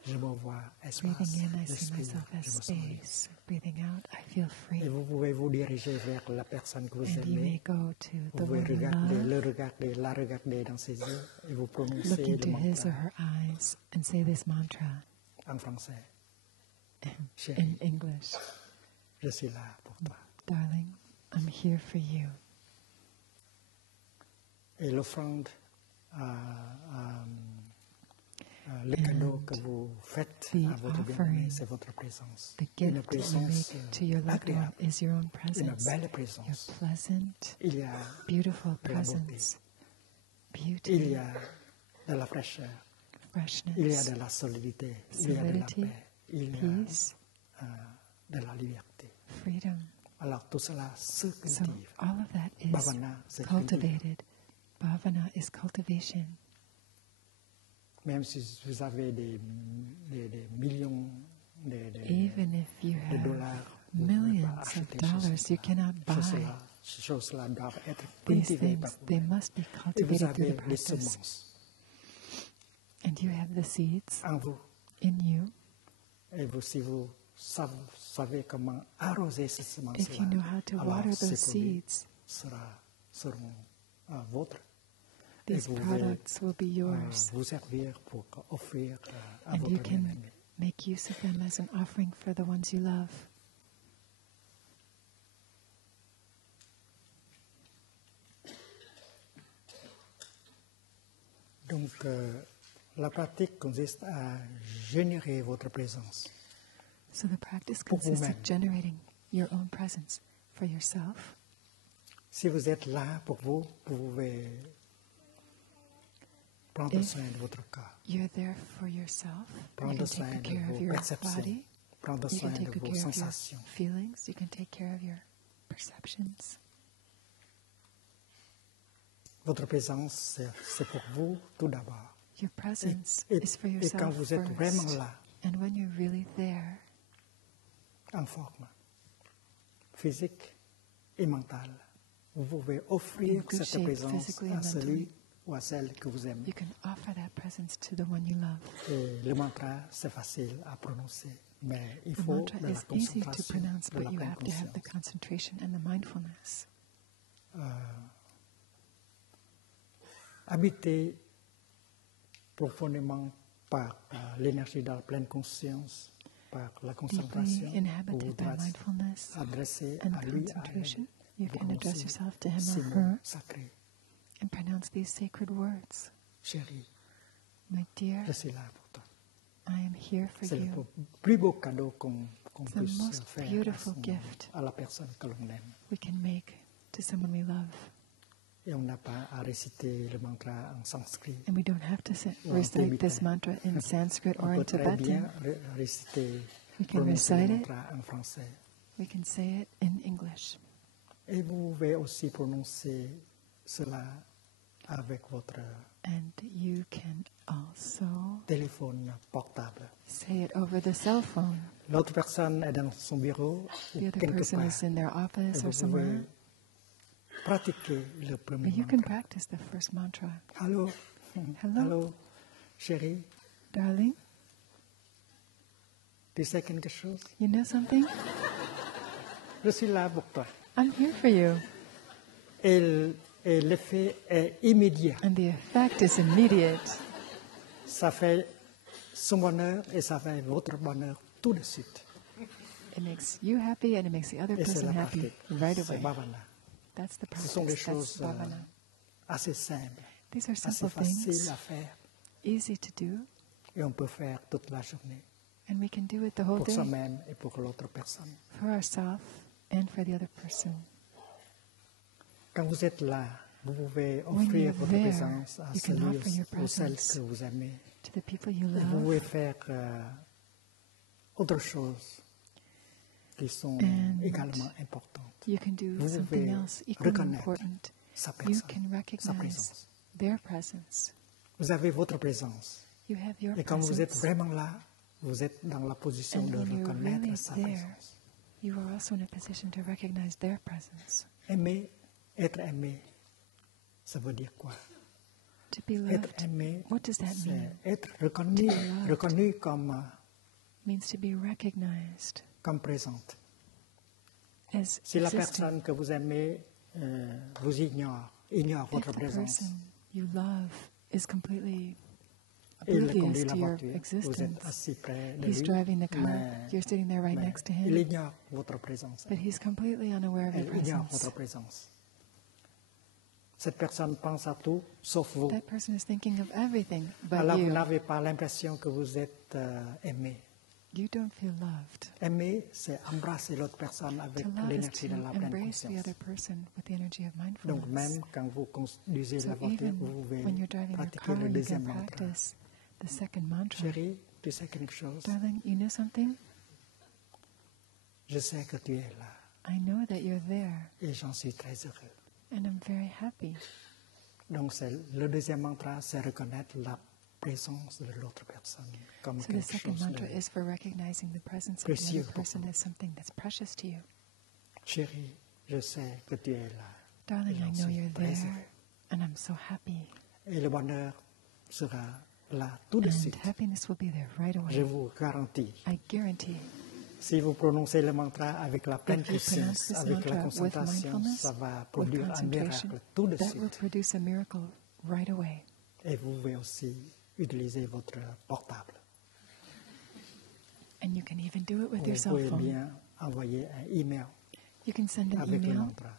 Je me vois espace. Breathing in, I see J'expire, myself je as me sens libre. space. Breathing out, I feel Et free. vous pouvez vous diriger vers la personne que vous And you may aimez. go to the Vous pouvez one you regarder, love, la regarder dans ses yeux et vous look prononcez into le his or mantra her eyes, and say this mantra en français. in Chérie, English. je suis là pour toi. Darling, I'm here for you. Et l'offrande, le cadeau que vous faites the à votre offering, bien-aimé, c'est votre présence. The Une gift that you présence make to your loved one agréable, is your own une presence, belle your présence. pleasant, Il y a beautiful de la beauté. presence, Il beauty, y a de la fraîcheur, freshness, il y a de la solidité, il y a de la solidity, paix, il y peace, a de la liberté. freedom. Alors tout cela se So cultive. all of that is Bhavana se cultive. cultivated. Bhavana is cultivation. Même si vous avez des millions de Even if you have acheter dollars. You cannot buy Ces choses-là doivent être these cultivées par things. They vous-même. must be Et vous cultivated through avez the les practice. semences And you have the seeds en vous. in you. Et vous, si vous savez comment arroser ces If you semences-là, know how to alors water ces those produits seeds, seront vôtres. these vous pouvez, products will be yours. vous servir pour offrir à And you votre can bien-aimé. make use of them as an offering for the ones you love. Donc, la pratique consiste à générer votre présence. So the practice Pour consists of vous-même. generating your own presence for yourself. Si vous êtes là pour vous, vous pouvez prendre If soin de votre corps, You're there for yourself. You prendre can soin take de good care of vos your perceptions, body. prendre You soin can de take good vos care of your sensations. feelings. You can take care of your perceptions. Votre présence, c'est pour vous tout d'abord. Your presence Et is for quand yourself vous êtes vraiment first. là, And when you're really there, en forme physique et mentale, vous pouvez offrir In good cette shape, présence physically à and celui mentally. ou à celle que vous aimez. you can offer that presence to the one you love. Et le mantra, c'est facile à prononcer, mais il The faut mantra de la is easy to concentration, pronounce, de but la you have to have the conscience. concentration and the mindfulness. Habité profondément par l'énergie de la pleine conscience, par la concentration, Deeply vous inhabited vous by mindfulness adressez and à lui, à elle, concentration, you vous can address prononcez yourself to him ces or mots her sacrés. and pronounce these sacred words. Chérie, My dear, je suis là pour toi. I am here for C'est le you. plus beau cadeau qu'on It's the puisse most faire beautiful gift à la personne que l'on aime. we can make to someone we love. Et on n'a pas à réciter le mantra en sanskrit. And we don't have to Ou en recite this tibétain. mantra in Sanskrit or On in peut très bien Tibetan. réciter, We can prononcer le recite it. mantra en français. We can say it in English. Et vous pouvez aussi prononcer cela avec votre And you can also téléphone portable. say it over the cell phone. L'autre personne est dans son bureau ou The other quelque person part. is in their Et office vous or pouvez somewhere. pratiquer le premier But you can mantra. practice the first mantra. Allô, Hello. allô, chérie, Darling, tu sais quelque chose? you know something? Je suis là pour toi. I'm here for you. Et l'effet est immédiat. And the effect is immediate. Ça fait son bonheur et ça fait votre bonheur tout de suite. It makes you happy and it makes the other Et c'est person la happy pratique. right C'est away. bhavana. That's the Ce sont des practice. That's choses bhavana. assez simples, These are assez simple faciles things, à faire. easy to do, Et on peut faire toute la journée and we can do it the whole pour day soi-même et pour l'autre personne. for ourselves and for the other person. Quand vous êtes là, vous pouvez When offrir you're votre there, présence à you can celui offer your ou celle presence que vous aimez. To the people you Et vous pouvez love, faire autre chose qui sont And également importantes. you can do Vous something pouvez else equally reconnaître important. sa You personne, can sa recognize présence. their presence. Vous avez votre présence. You have your Et quand vous êtes presence. vraiment là, vous êtes dans la position And de when you're reconnaître really sa there, présence. you are also in a position to recognize their presence. Aimer, être aimé, ça veut dire quoi? To be Être loved aimé, what does that mean? c'est être reconnu, To be loved. reconnu comme, Means to be recognized comme présente. as Si la existing. personne que vous aimez vous ignore If votre the présence, person you love is completely il oblivious conduit la to your voiture, vous existence, êtes assis près de he's lui, driving the car, mais, you're sitting there right mais next to il him, ignore votre présence. but he's completely unaware of your Elle ignore presence. votre présence. Cette personne pense à tout, sauf vous. That person is thinking of everything but Alors vous you. n'avez pas l'impression que vous êtes aimé. You don't feel loved. Aimer, c'est embrasser l'autre personne avec To love is l'énergie to de la pleine embrace the conscience. other person with the energy of Donc mindfulness. même quand vous conduisez So la voiture, even vous pouvez when you're driving your pratiquer car, le you deuxième can mantra. practice the second mantra. Chérie, tu sais quelque chose? Darling, you know something? Je sais que tu es là I know that you're there, et j'en suis très heureux. and I'm very happy. Donc le deuxième mantra, c'est reconnaître la présence de l'autre personne comme So the quelque second chose mantra de... is for recognizing the presence of the précieux other pour person vous. as something that's precious to you. Chérie, je sais que tu es là. Darling, I know you're Très there, heureux. and I'm so happy. Et le bonheur sera là tout de And suite. happiness will be there right Je away. vous garantis. I guarantee. Si vous prononcez le mantra avec la pleine If you pronounce conscience, this avec la mantra with concentration, mindfulness, ça va with produire un concentration, miracle tout de that will suite. produce a miracle right away. Et vous pouvez aussi utiliser votre portable. And you can even do it with Vous your cell pouvez phone. bien envoyer un email You can send an avec le email mantra.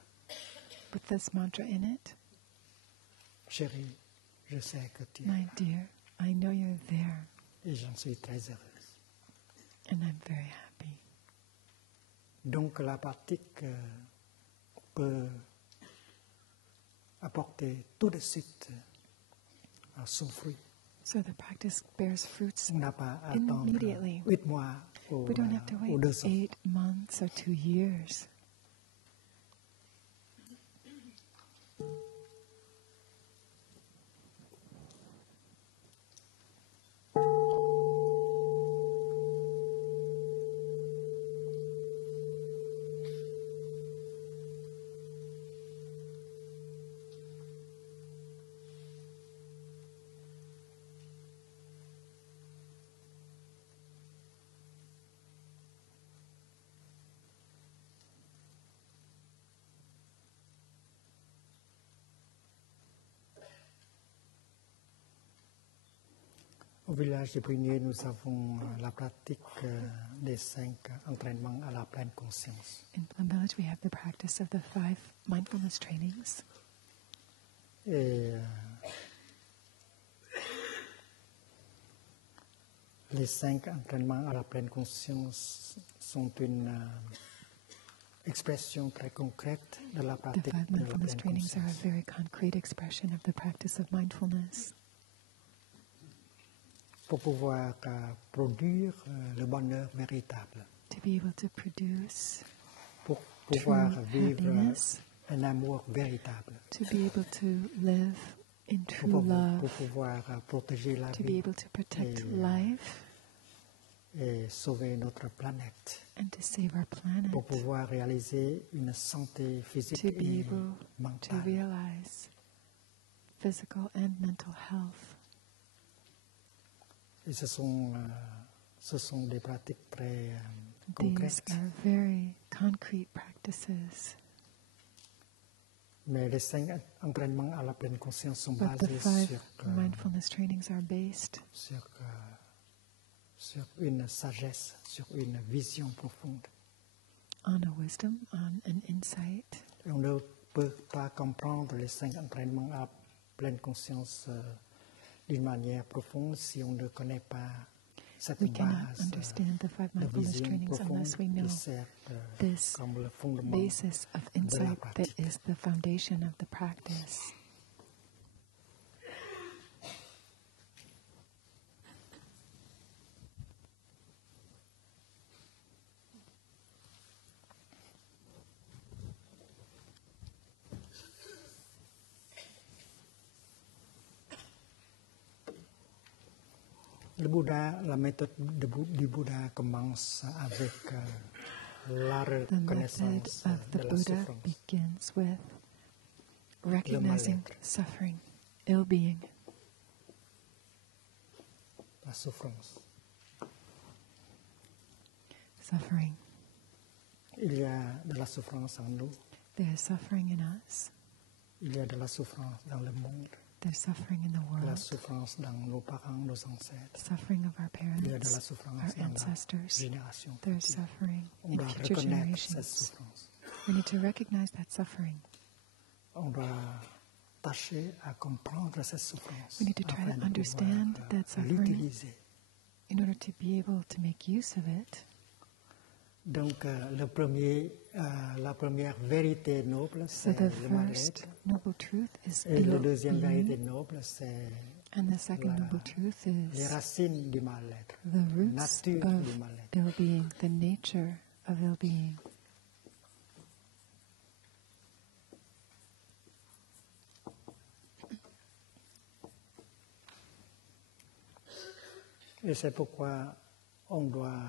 with this mantra in it. Chérie, je sais que tu es My là dear, I know you're there, et j'en suis très heureuse. and I'm very happy. Donc la pratique peut apporter tout de suite son fruit. So the practice bears fruits On n'a pas à attendre immediately. 8 mois ou, We don't have to ou wait 2 ans. 8 months or 2 years. Au village de Brunier, nous avons la pratique des 5 entraînements à la pleine conscience. In Plum Village, we have the practice of the 5 mindfulness trainings. Et les 5 entraînements à la pleine conscience sont une expression très concrète de la The pratique 5 de la mindfulness pleine trainings are a conscience. very concrete expression of the practice of mindfulness. Pour pouvoir produire le bonheur véritable, To be able to produce, pour pouvoir true vivre happiness. un amour véritable, To be able to live in true pour love, pouvoir protéger la to be vie able to protect et- life et sauver notre planète, and to save our planet, pour pouvoir réaliser une santé physique to be et able to mentale. realize physical and mental health. Et ce sont des pratiques très These concrètes. are very concrete pratices. Mais les 5 entraînements à la pleine conscience sont But the basés 5 sur, mindfulness trainings are based sur une sagesse, sur une vision profonde. on a wisdom, on an insight. Et on ne peut pas comprendre les 5 entraînements à la pleine conscience d'une manière profonde si on ne connaît pas cette We cannot base understand the 5 de mindfulness vision trainings profonde unless we know qui sert this comme le fondement. basis of de la insight that pratique. is the foundation of the practice. Le Bouddha, la méthode du Bouddha commence avec la The method reconnaissance of the de la Buddha souffrance. begins with recognizing mal-être. suffering, ill-being. La souffrance. Suffering. Il y a de la souffrance en nous, There is suffering in us. il y a de la souffrance dans le monde, There's suffering in the de la world. souffrance dans nos parents, nos ancêtres. Suffering of our Il y a de la parents, souffrance our dans la ancestors. génération There's future. suffering On in doit future reconnaître cette generations. souffrance. We need to recognize that suffering. On doit tâcher à comprendre cette souffrance We need to try afin to de understand pouvoir that suffering l'utiliser. in order to be able to make use of it. Donc, la première vérité noble, So c'est the le first mal-être. noble truth is Et la deuxième vérité ill-being, noble, c'est and the second la- noble truth les is racines du mal-être, the la roots nature du of mal-être. ill-being, the nature of ill-being. Et c'est pourquoi on doit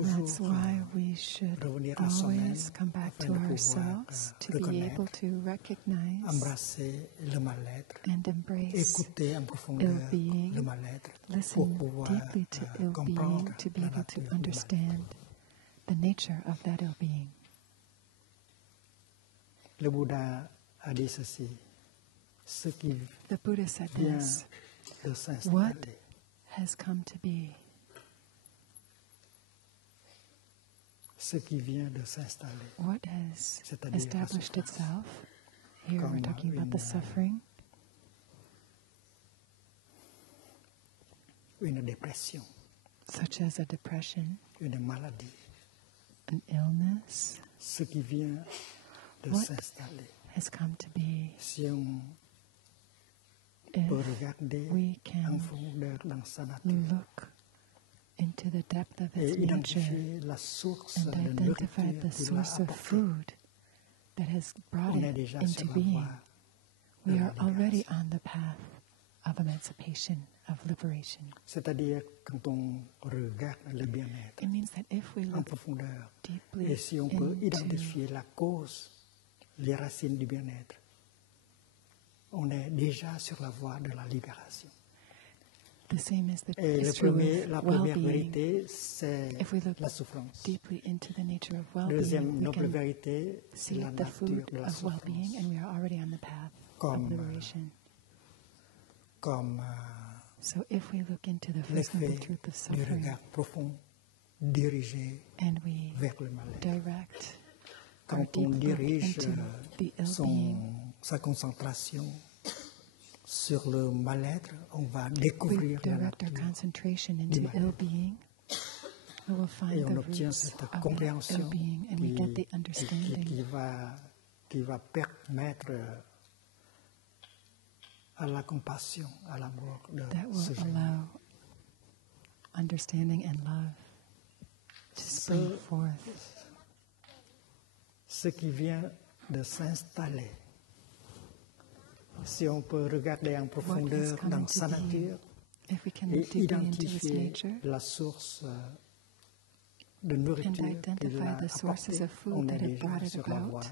That's why we should revenir à soi-même always come back afin to de pouvoir ourselves to be reconnaître, able to recognize embrasser le mal-être, and embrace écouter en profondeur ill-being, le mal-être pour listen pouvoir deeply to ill-being, comprendre to be la able to nature humaine. understand the nature of that ill-being. Le Bouddha a dit ceci, ce qui The Buddha said vient this, de what s'installer, has come to be, ce qui vient de s'installer, what has c'est-à-dire la established souffrance. itself. Here we're Comme talking about the une- suffering, une dépression, such as a depression, une maladie, an illness, ce qui vient de What s'installer. has come to be. Si on If peut regarder we en can profondeur dans sa nature look into the depth of et its nature identifier la source and de identify nourriture the qui l'a source of apporté, food that has brought on est it déjà into sur la being, voie de we la are already libération. on the path of emancipation, of liberation. C'est-à-dire quand on regarde le bien-être It means that if we en look profondeur deeply et si on peut into identifier la cause, les racines du bien-être, on est déjà sur la voie de la libération. the same as the Et is true la of première well-being. vérité, c'est If we look la souffrance. deeply into the nature of Deuxième well-being, we noble can vérité, c'est see la the nature food de la of well-being, souffrance. and we are already on the path Comme, of liberation. Comme So if we look into the first noble l'effet truth of du suffering, regard profond dirigé and we vers le mal-être. direct our Quand on deep look dirige into the ill-being, sa concentration sur le mal-être, on va we découvrir la direct our nature concentration du into mal-être. ill-being, we will Et find on the obtient roots cette of the compréhension ill-being, and we get the understanding qui va permettre à la compassion, à l'amour de that will se générer. allow understanding and love to spring Ce- forth. Ce qui vient de s'installer, si on peut regarder en What is profondeur coming dans to sa be, nature if we can et look deeply into its identifier nature la source de and nourriture qu'il identify a the sources apportée, of food on est that have déjà brought it sur la about, voie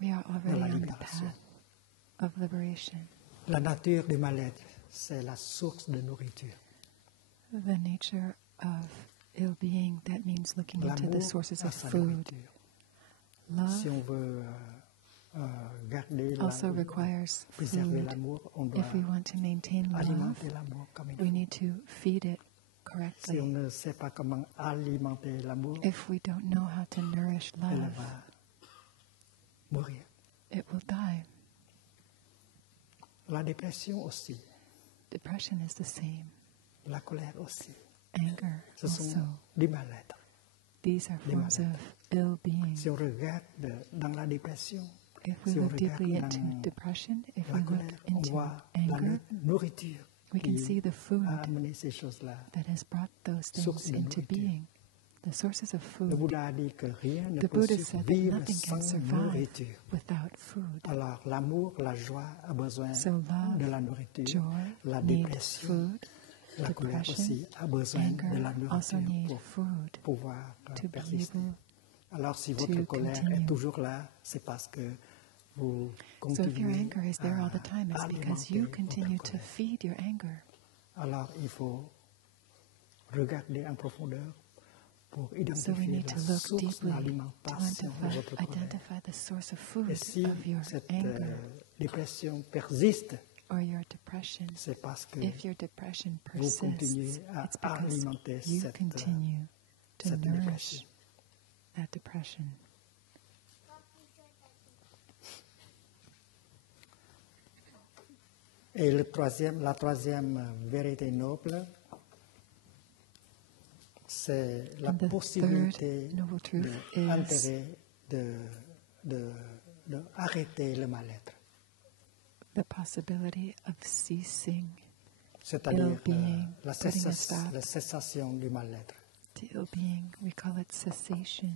we are de already la on the libération. path of liberation. La nature du mal-être, c'est la source de nourriture. The nature of ill-being, that means looking into the L'amour sources a of sa food. nourriture. Si Love on veut garder also requires préserver food. l'amour, on doit If we want to maintain love, alimenter l'amour comme il we faut. need to feed it Si on correctly. ne sait pas comment alimenter l'amour, If we don't know how to nourish elle love, va mourir. it will die. La dépression aussi, Depression is the same. la colère aussi, Anger ce sont also. du mal-être. These are des forms of maladies. ill-being. Si on regarde dans la dépression, If we si on look deeply regarde into dans depression, if la we look colère, on into voit la anger, nourriture we can see qui the food a amené ces choses-là. that has brought those Source things de into nourriture. being. The sources of Le food. Bouddha a dit que rien ne The peut Buddha said that survivre nothing can sans survive nourriture. without food. Alors l'amour, la joie a besoin So love, de la nourriture. joy La need dépression, food. la colère Depression, aussi a besoin de la anger also nourriture need pour food pouvoir to be persister. able. Alors si to votre colère continue. est toujours là, c'est parce que vous So if your continuez anger is there all the à time, it's because you alimenter continue votre to colère. feed your anger. Alors il faut regarder en profondeur pour So we identifier need la to look source deeply to d'alimentation de votre colère. identify the source of food Et si of your cette anger dépression persiste, or your depression. c'est parce que If your depression vous persists, continuez à it's because alimenter you cette continue to cette nourish dépression. that depression. Et la troisième vérité noble, c'est la And the possibilité third noble truth is de arrêter le mal-être. the possibility of ceasing C'est-à-dire ill-being, la putting a stop cessation du mal-être. to ill-being. We call it cessation,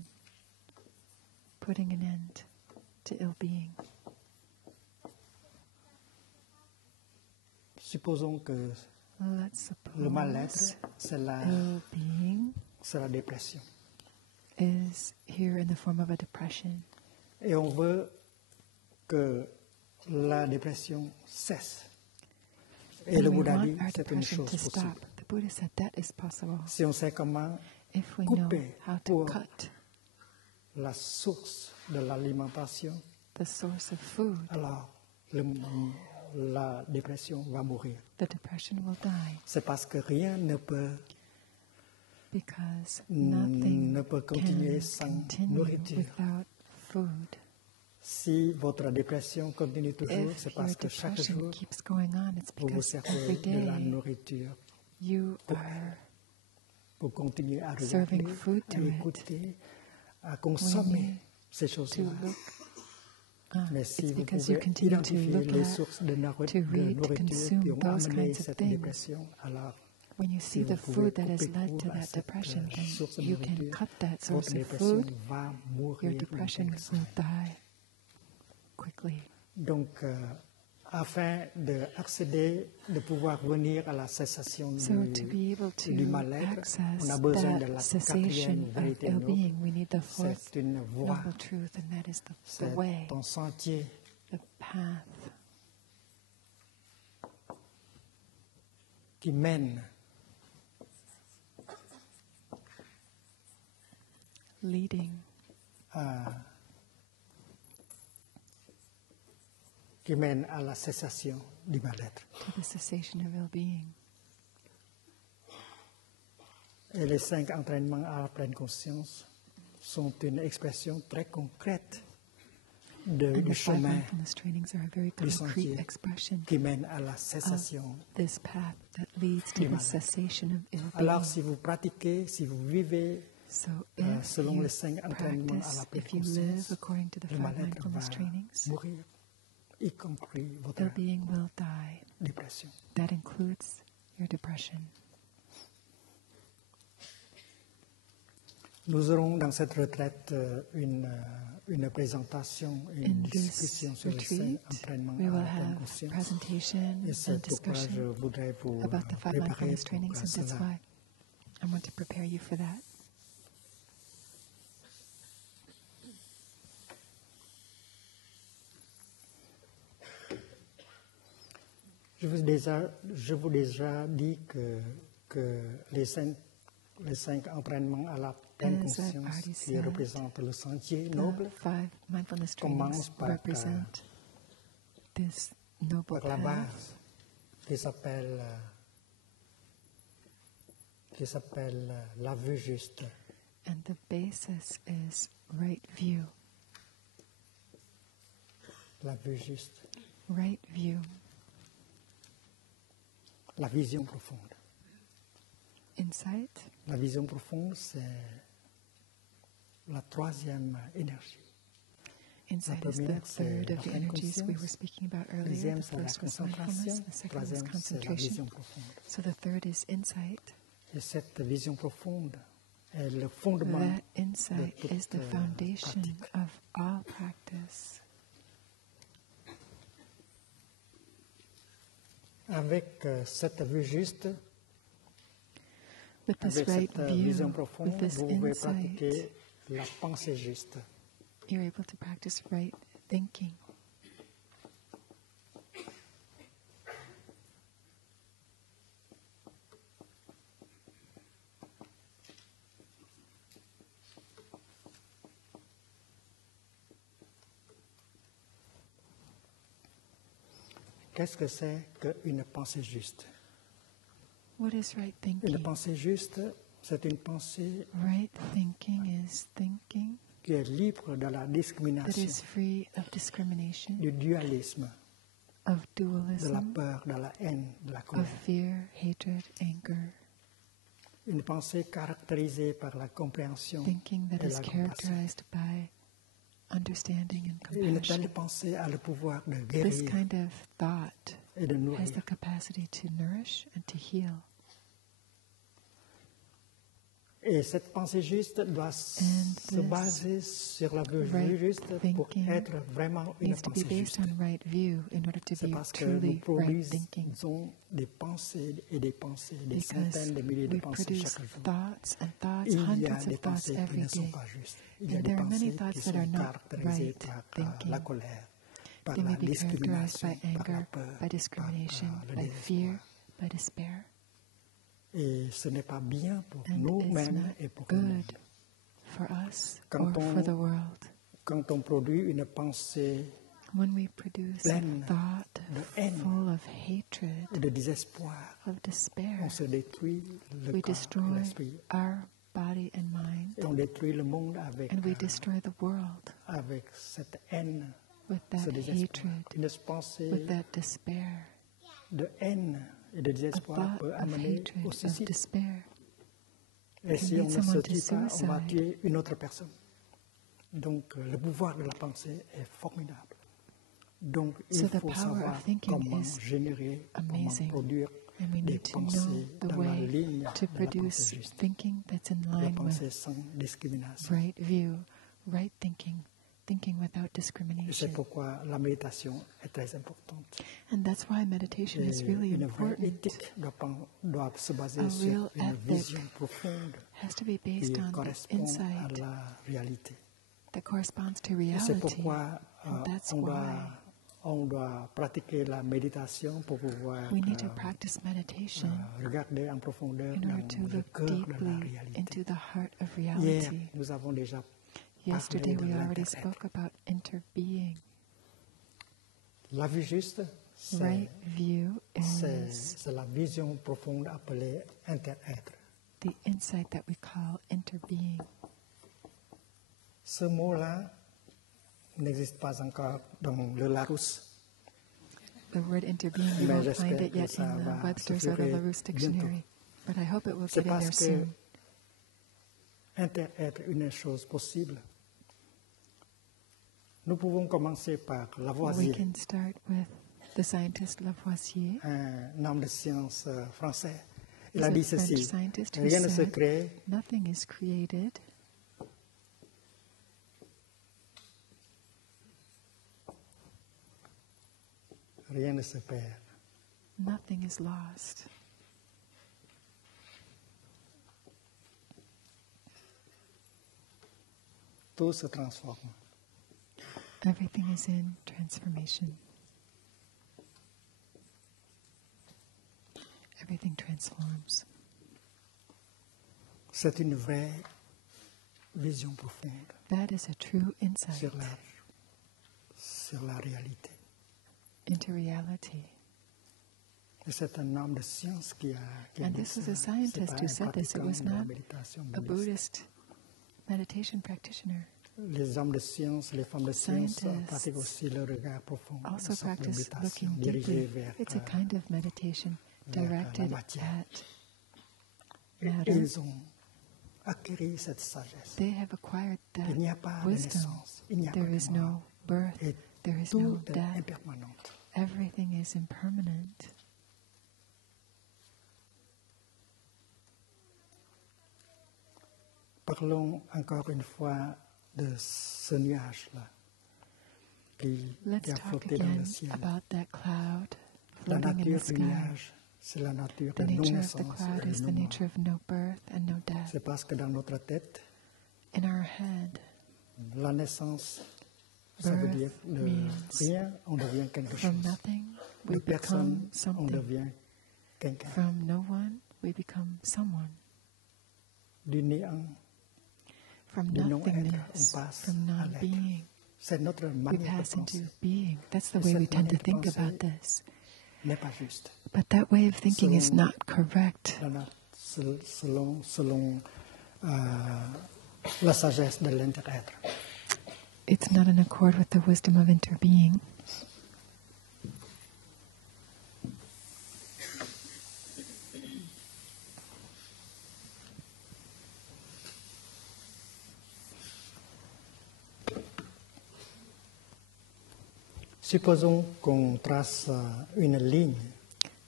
putting an end to ill-being. Supposons que Let's le mal-être, suppose c'est la ill-being c'est la dépression. is here in the form of a depression. Et on veut que la dépression cesse. Et And le we Bouddha want dit our c'est une depression chose to possible. stop. The Buddha said that is possible Si on sait comment if we know couper how to pour cut la source de l'alimentation, the source of food. alors la dépression va mourir. The depression will die C'est parce que rien ne peut because ne nothing peut continuer can sans continue nourriture. without food. Si votre dépression continue toujours, c'est If your parce que chaque depression jour, keeps going on, it's vous vous because servez every de la day nourriture you are pour continuer à regarder, serving food à to it. écouter, à consommer ces to choses-là. look. Mais It's si vous because you pouvez continue to identifier look les at, sources de to nourriture consume qui ont those amené kinds of cette things. dépression, alors when you si see vous the pouvez food that has couper led court to à that cette depression, source then de you can nourriture, cut that votre source of dépression food. va Your mourir en depression quelque sorte. will die quickly. Donc, afin de pouvoir venir à la cessation So to be able du to mal-être, access on a besoin de la that cessation quatrième of vérité noble. ill-being, we need the fourth C'est une voie, noble truth, and that is the c'est way, ton sentier the path qui mène leading à la cessation du mal-être. to the cessation of ill-being. Et les 5 entraînements à la pleine conscience sont une expression très concrète And du the five chemin mindfulness trainings are a very du concrete sentier expression qui mène à la of cessation. this path that leads to du the mal-être. cessation of ill-being. Alors, si vous pratiquez, si vous vivez So if selon you les 5 entraînements à la practice, pleine if you live conscience, according to the le five mal-être mindfulness va trainings, mourir, y compris votre ill-being will die. dépression. That includes your depression. Nous aurons dans cette retraite une présentation, In une this discussion sur les 5 retreat, entraînements we à will la pleine have conscience. presentation Et and c'est pourquoi je discussion voudrais vous about the five préparer mindfulness pour trainings, and that's cela. why I want to prepare you for that. Je vous déjà dit que les cinq entraînements à la pleine As I've conscience already qui said, représentent le sentier The noble five mindfulness commence trainings par, represent this noble par la path base qui s'appelle la vue juste. and the basis is right view. La vue juste, Right view. la vision profonde. Insight. La vision profonde, c'est la troisième énergie. Insight La is the première, c'est third la of the pleine energies we conscience. were speaking about La earlier. deuxième, The c'est la first was concentration. mindfulness, the La second was troisième, c'est la concentration. vision profonde. So the third is insight. Et cette vision profonde est le fondement That insight toute, is the foundation pratique. of all practice. Avec cette vue juste, With this avec right cette view, vision profonde, with this vous pouvez insight, pratiquer la pensée juste. you're able to practice right thinking. Qu'est-ce que c'est qu'une pensée juste? What is right Une thinking? pensée juste, c'est une pensée Right thinking is thinking qui est libre de la that discrimination, is free of discrimination, du dualisme, of de la dualism, peur, de la haine, de la of colère. fear, hatred, anger. Une pensée caractérisée par la compréhension Thinking that et is la compassion. characterized by understanding and Une compassion. telle pensée a le pouvoir de This guérir kind of thought et de has nourrir. the capacity to nourish and to heal. Et cette pensée juste doit se this baser sur la vue right juste pour thinking être vraiment une needs to be pensée juste. based on right view in order to C'est be parce que nous truly right thinking. produisons des pensées et des pensées, des Because centaines de milliers de we pensées produce chaque jour. thoughts and thoughts, Il y a hundreds des of thoughts pensées qui every ne sont day. pas justes. Il y a And des there are many pensées thoughts qui that sont are not caractérisées right par thinking. la colère, par They la may be characterized discrimination, by par la anger, peur, by discrimination, par le by fear, désespoir. by despair. Et ce n'est pas bien pour And it's nous-mêmes not et pour le monde. good for us Quand or for the world. Quand on produit une pensée When we produce a pleine thought de haine full of hatred, et de désespoir, of despair, on se détruit le we corps et destroy l'esprit. our body and mind, Et on détruit le monde avec, and we destroy the world avec cette haine, with ce that désespoir. hatred, Une pensée with that despair. de haine et de A désespoir thought peut of amener hatred, au of suicide. despair. Et si lead on ne se someone to tue pas, on va suicide. tuer une autre personne. Donc le pouvoir de la pensée est formidable. Donc il So the faut power savoir of thinking comment is générer, comment amazing. produire And we des need to know pensées the dans la way ligne to de la produce pensée juste, thinking that's in la line pensée with sans discrimination. right view, right thinking, thinking without Et c'est discrimination. pourquoi la méditation est très importante. And that's why meditation Et is really une vraie important. éthique doit se baser A sur real une ethic vision profonde Has to be qui based on the correspond à insight la réalité. that corresponds to Et c'est reality. pourquoi And that's on doit pratiquer la méditation pour pouvoir we need to practice meditation regarder en profondeur in dans order to le look cœur de la deeply réalité. into the heart of Hier, reality. nous avons déjà Yesterday parlé de we already l'inter-être. spoke about interbeing. La vue juste, c'est Right view c'est- is c'est la vision profonde appelée inter-être. the insight that we call interbeing. Ce mot-là n'existe pas encore dans le Larousse. The word interbeing, you Mais won't j'espère find it que yet ça in va the Webster's se or the faire Larousse dictionary. But I hope it will C'est get in there parce que soon. inter-être est une chose possible. Nous pouvons commencer par We Lavoisier, can start with the scientist Lavoisier. un homme de science français. Il He's a a dit French ceci: scientist who rien ne se said, crée, nothing is created, rien ne se perd. nothing is lost. Tout se transforme. Everything is in transformation. Everything transforms. C'est une vraie vision profonde That is a true insight sur la réalité. into reality. Et c'est un homme de science qui a And dit this was ça. a C'est scientist pas who un said this. It was pratiquant de la not méditation a bouddhiste. Buddhist meditation practitioner. Les hommes de science, les femmes de science Scientists pratiquent aussi le regard profond, une Also sorte de practice méditation looking dirigée deeply. vers It's a kind of meditation vers la directed matière. at Et matter. ils ont acquis cette sagesse. They have acquired that Il n'y a pas de wisdom. naissance, il n'y a pas There de is mort. no birth. Et There is tout no est death. impermanent. Everything is impermanent. Parlons encore une fois de ce nuage-là qui Let's a talk flotté dans le again ciel. about that cloud La floating in the nature du sky. nuage, c'est la nature The de nature of the non-naissance cloud et is de the non-mort. nature of no birth and no death. C'est parce que dans notre tête, In our head, la naissance, ça veut birth dire de means rien, on devient quelque from chose. nothing, De we personne, become on something. devient quelqu'un. From no one, we become someone. Du néant, From du non-être, nothingness, on passe from à l'être. non-being, C'est notre we manière de pass into penser. being. That's the Et way we cette tend to manière de think penser about this. N'est pas juste. But that way of thinking is Selon- not correct. Selon la sagesse de l'inter-être. It's not in accord with the wisdom of interbeing. Supposons qu'on trace une ligne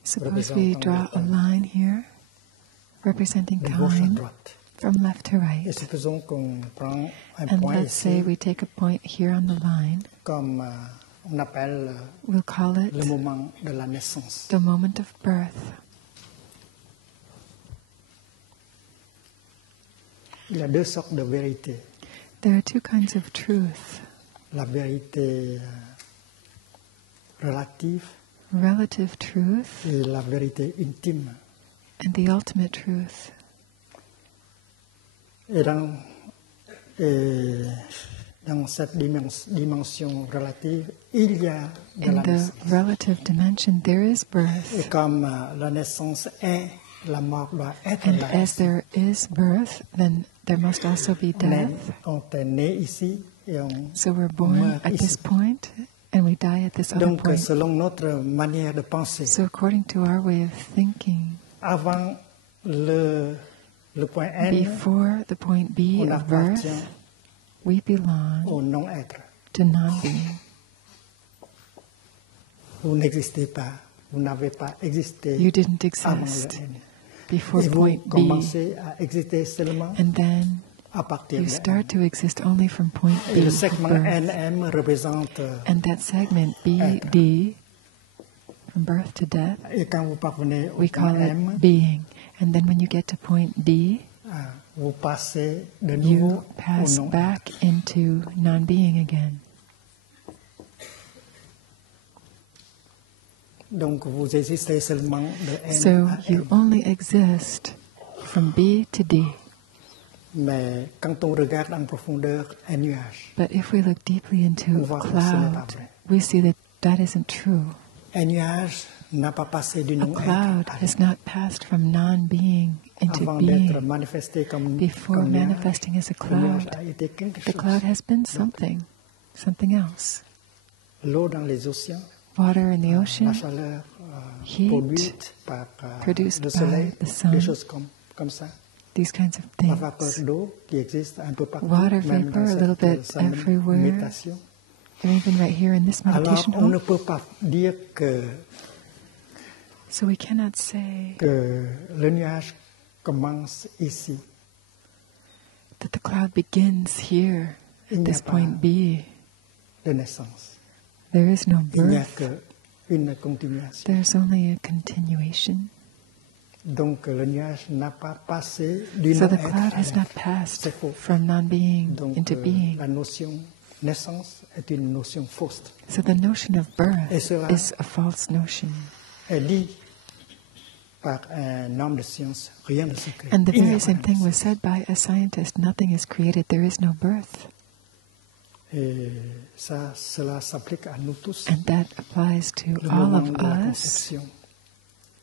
Suppose we draw a line here representing de gauche à time droite. from left to Et right. supposons qu'on prend un And point let's say ici, we take a point here on the line. comme on appelle We'll call le it moment de la naissance. the moment of birth. Il y a deux sortes de vérités. There are two kinds of truth. La vérité relative Relative truth et la vérité intime. and the ultimate truth. Et dans cette dimension relative, il y a de In la the naissance. relative dimension, there is Et birth. comme la naissance est, la mort doit être And là. as there is birth, then there must also be death. On est né ici et on So we're born meurt at ici. this point and we die at this other Donc, point. selon notre manière de penser, So according to our way of thinking, avant le point N, before the point B on of appartient birth, we belong au non-être. to non-being. Vous n'existez pas, vous n'avez pas existé You didn't avant exist le N. before Et vous point B, commencez à exister seulement and then à partir you de start N. to exist only from point Et B le of segment birth. NM représente, And that segment BD, from birth to death, et quand vous parvenez au we point call M, it being. And then when you get to point D, vous passez de nouveau you pass au non. back into non-being again. Donc vous existez seulement de N So à you M. only exist from B to D. Mais quand on regarde en profondeur un nuage, But if we look deeply into on a voit que ce n'est pas cloud, vrai. we see that that isn't true. Un nuage n'a pas passé du A non-être cloud à has not passed from non-being into avant d'être being. manifesté comme Before nuage. manifesting as a Le nuage cloud, a été quelque the chose. cloud has been something else. L'eau dans les océans, Water in the la ocean, chaleur heat produite par produced le by soleil, the sun. des choses comme ça. these kinds of La vapeur things. d'eau qui existe un peu partout, Water même vapor, dans a little cette bit salle de everywhere. méditation. And even right here in this Alors, meditation on ne hall. peut pas dire So we cannot say que le nuage commence ici. that the cloud begins here Il at n'y a this pas point B. de naissance. There is no Il n'y a birth. qu'une continuation. There's only a continuation. Donc le nuage n'a pas passé du So the non-être cloud à has l'être. not passed C'est faux. from non-being Donc into being. la notion naissance est une notion fausse. So the notion of birth Et cela is a false notion. est dit par un homme de science, rien ne se crée. And the Il n'y a very pas same de thing was naissance. said by a scientist. Nothing is created. There is no birth. Et cela s'applique à nous tous. And that applies to Le all moment of de la us. conception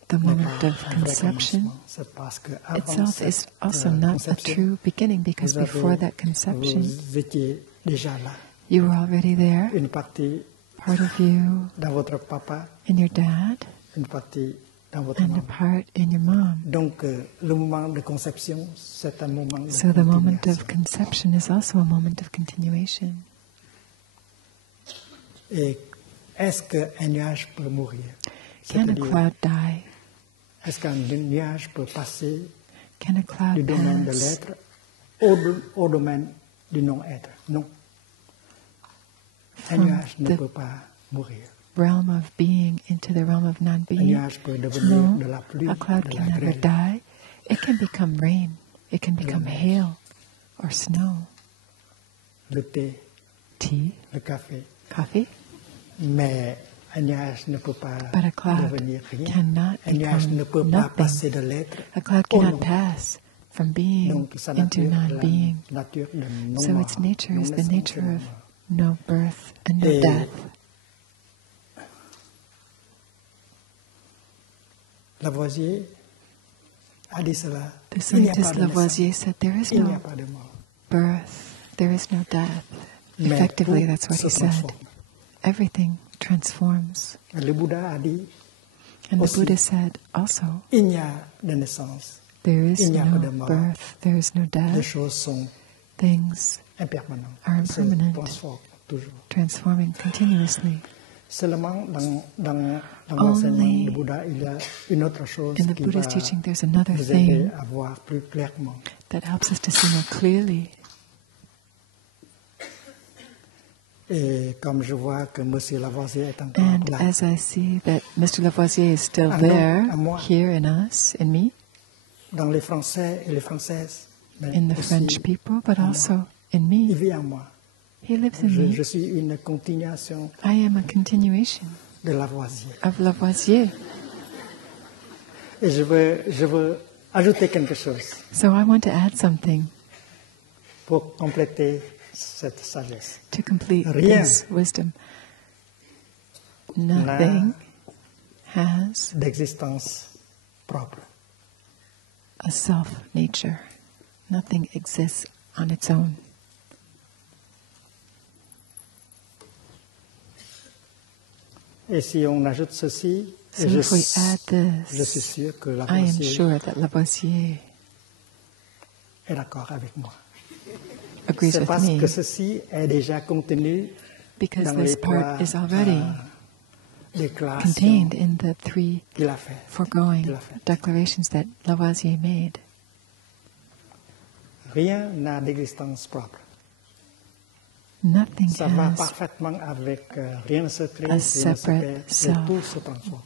The n'est moment pas of un vrai conception commencement. C'est parce que avant itself is cette also not a conception, true beginning, because vous avez- before that conception, vous étiez déjà là. you were already there. Une partie Part of you dans votre papa, in your dad, une partie dans votre and a maman. part in your mom. Donc, le moment de conception, c'est un moment de So the moment continuation. of conception is also a moment of continuation. Et est-ce qu'un nuage peut mourir? Can a C'est-à-dire, cloud die? est-ce qu'un nuage peut passer Can a du cloud domaine de pass l'être au domaine du non-être? Non. Un from nuage ne the peut pas mourir. realm of being into the realm of Un non-being? nuage peut devenir No, de la pluie, a cloud de can la never grêle. die. It can become rain. It can become hail or snow, Le thé, tea, le café. coffee. Mais un nuage ne peut pas But a cloud devenir rien. cannot Un nuage ne peut become pas nothing. passer de l'être A cloud au cannot non. pass from being Donc, sa into nature, non-being. la nature de non So its nature is the nature of no birth and no Et death. Lavoisier a dit cela. The Il n'y a pas scientist de Lavoisier naissance. said there is Il n'y a no pas de mort. birth, there is no death. Mais Effectively, tout that's what se he said. transforme. Everything transforms. Le Bouddha a dit, And the Aussi. Buddha said also, il n'y a de naissance. there is Il n'y a pas de no mort. birth, there is no Les death. choses sont Things impermanentes. Are Se impermanent. transforment toujours. transforming continuously. Seulement dans l'enseignement du Bouddha, il y a une autre chose In the qui va Buddha's teaching, there's another nous aider thing à voir plus clairement. that helps us to see more clearly. Et comme je vois que M. Lavoisier est encore And là, as I see that Mr. Lavoisier is still Ah, there, non, à moi. here in us, in me, dans les Français et les Françaises, mais in the aussi, French people, but moi. also in il me, vit en moi. he lives in Je me. suis une continuation I am a continuation de Lavoisier. of Lavoisier. Et je veux ajouter quelque chose So I want to add something pour compléter cette sagesse. to complete Rien. this wisdom. Nothing has D'existence propre. a self-nature. Nothing exists on its own. Et si on ajoute ceci, So je if we add suis this, sûr que I am Lavoisier sure that Lavoisier est d'accord avec moi. agrees C'est with parce me que ceci est déjà contenu because dans this les part trois is already déclarations contained in the three qu'il a fait. foregoing declarations that Lavoisier made. Rien n'a d'existence propre. Nothing Ça va has parfaitement avec rien ne se crée, a rien ne se separate perd, et self. tout se transforme.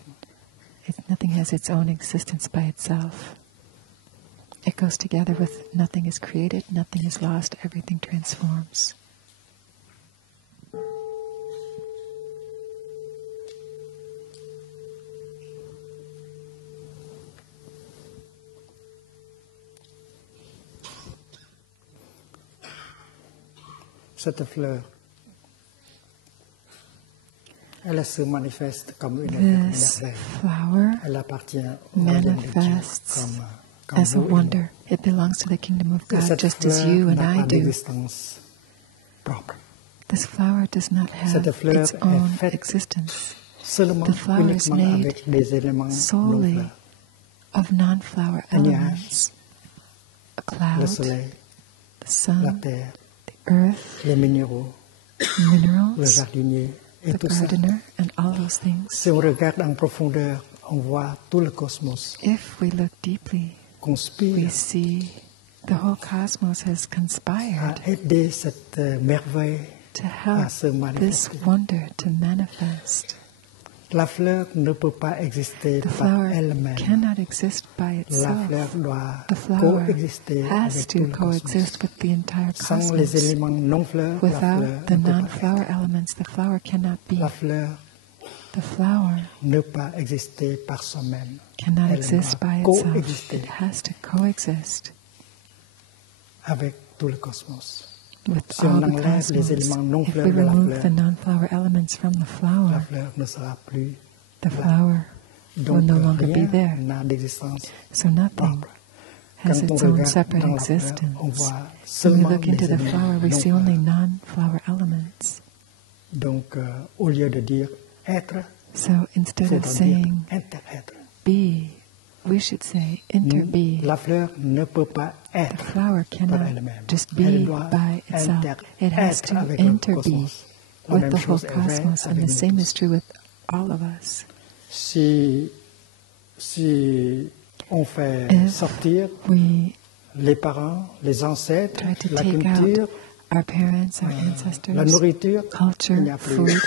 nothing has its own existence by itself. It goes together with nothing is created, nothing is lost, everything transforms. Cette fleur, elle se manifeste comme une This merveille. flower Elle appartient au royaume de Dieu manifests comme as a vous et moi. wonder. It belongs to the kingdom of Et God cette just as fleur you and n'a I pas do. d'existence propre. This flower does not have Cette fleur its est own faite existence. Seulement, The flower is uniquement made avec des éléments non solely fleurs. of non-flower Un nuage, elements. A le cloud, soleil, the la sun, terre, the earth, les minéraux, le minerals, jardinier et the tout ça. gardener, and all those things. Si on regarde en profondeur, on voit tout le cosmos If we look deeply, we conspire see the whole cosmos has à conspired aider cette merveille to à help se this manifester. wonder to manifest. La fleur ne peut pas exister The par flower elle-même. cannot exist by La itself. fleur doit The flower coexister has avec to tout le cosmos. coexist with the entire Sans les cosmos. éléments non fleurs, la fleur Without the ne peut pas non-flower elements, the flower cannot be. être. La fleur The flower ne peut pas exister par soi-même. cannot Elle exist doit by itself. coexister It has to coexist avec tout le cosmos. with Si on all the enlève les cosmos. éléments non If fleurs we de la remove the fleur, non-flower elements from the la flower, fleur ne sera plus. the flower will Donc no longer be rien there. n'a d'existence So nothing propre. has Quand on its own regarde separate dans la fleur, existence. on voit When we seulement look into les the flower, éléments we non see only fleurs. non-flower elements. Donc, au lieu de dire être, So il instead faudra of dire saying inter-être. be, we should say inter-be. La fleur ne peut pas The être flower par cannot elle-même. just Elle be doit by itself. It has être to avec le inter-be cosmos. La with même the whole chose est vraie cosmos, and avec the nous same tous. is true with all of us. Si on fait If sortir we les parents, les ancêtres, try to la take culture, out our parents, our la ancestors, nourriture, il culture, n'y a plus food,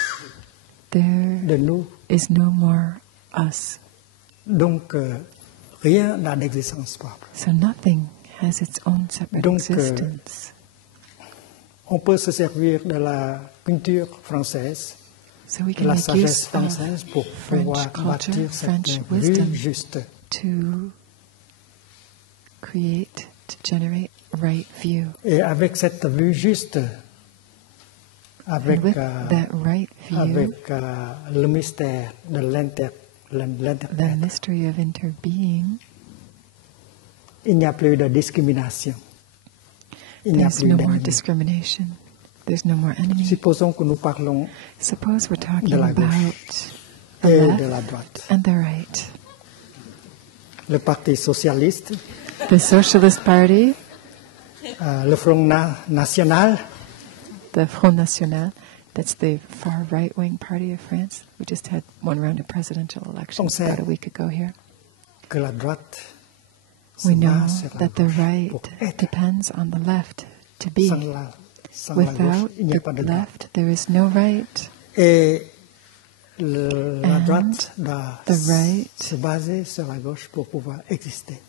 there de nous. is no more us. Donc, rien n'a d'existence propre. So nothing has its own separate Donc, existence. On peut se servir de la culture française, So we de can la make sagesse use française pour of pouvoir French culture, bâtir French cette wisdom vue juste. to create, to generate right view. Et avec cette vue juste, avec, And with that right view, avec le mystère de the l'interprète, mystery of interbeing, il n'y a plus de discrimination. Il n'y a there's plus no more d'ennemi. discrimination. There's no more enemy. Supposons que nous parlons Suppose we're talking de la about gauche the et left de la droite. and the right. Le Parti socialiste, The Socialist Party, le Front National, the Front National, That's the far right-wing party of France. We just had one round of presidential elections about a week ago here. Que la droite se We know base sur la that the gauche right pour être. depends on the left to be. Sans la Without gauche, il n'y a pas the de droite. left, there is no right. Et la And droite doit the right se baser sur la gauche pour pouvoir exister.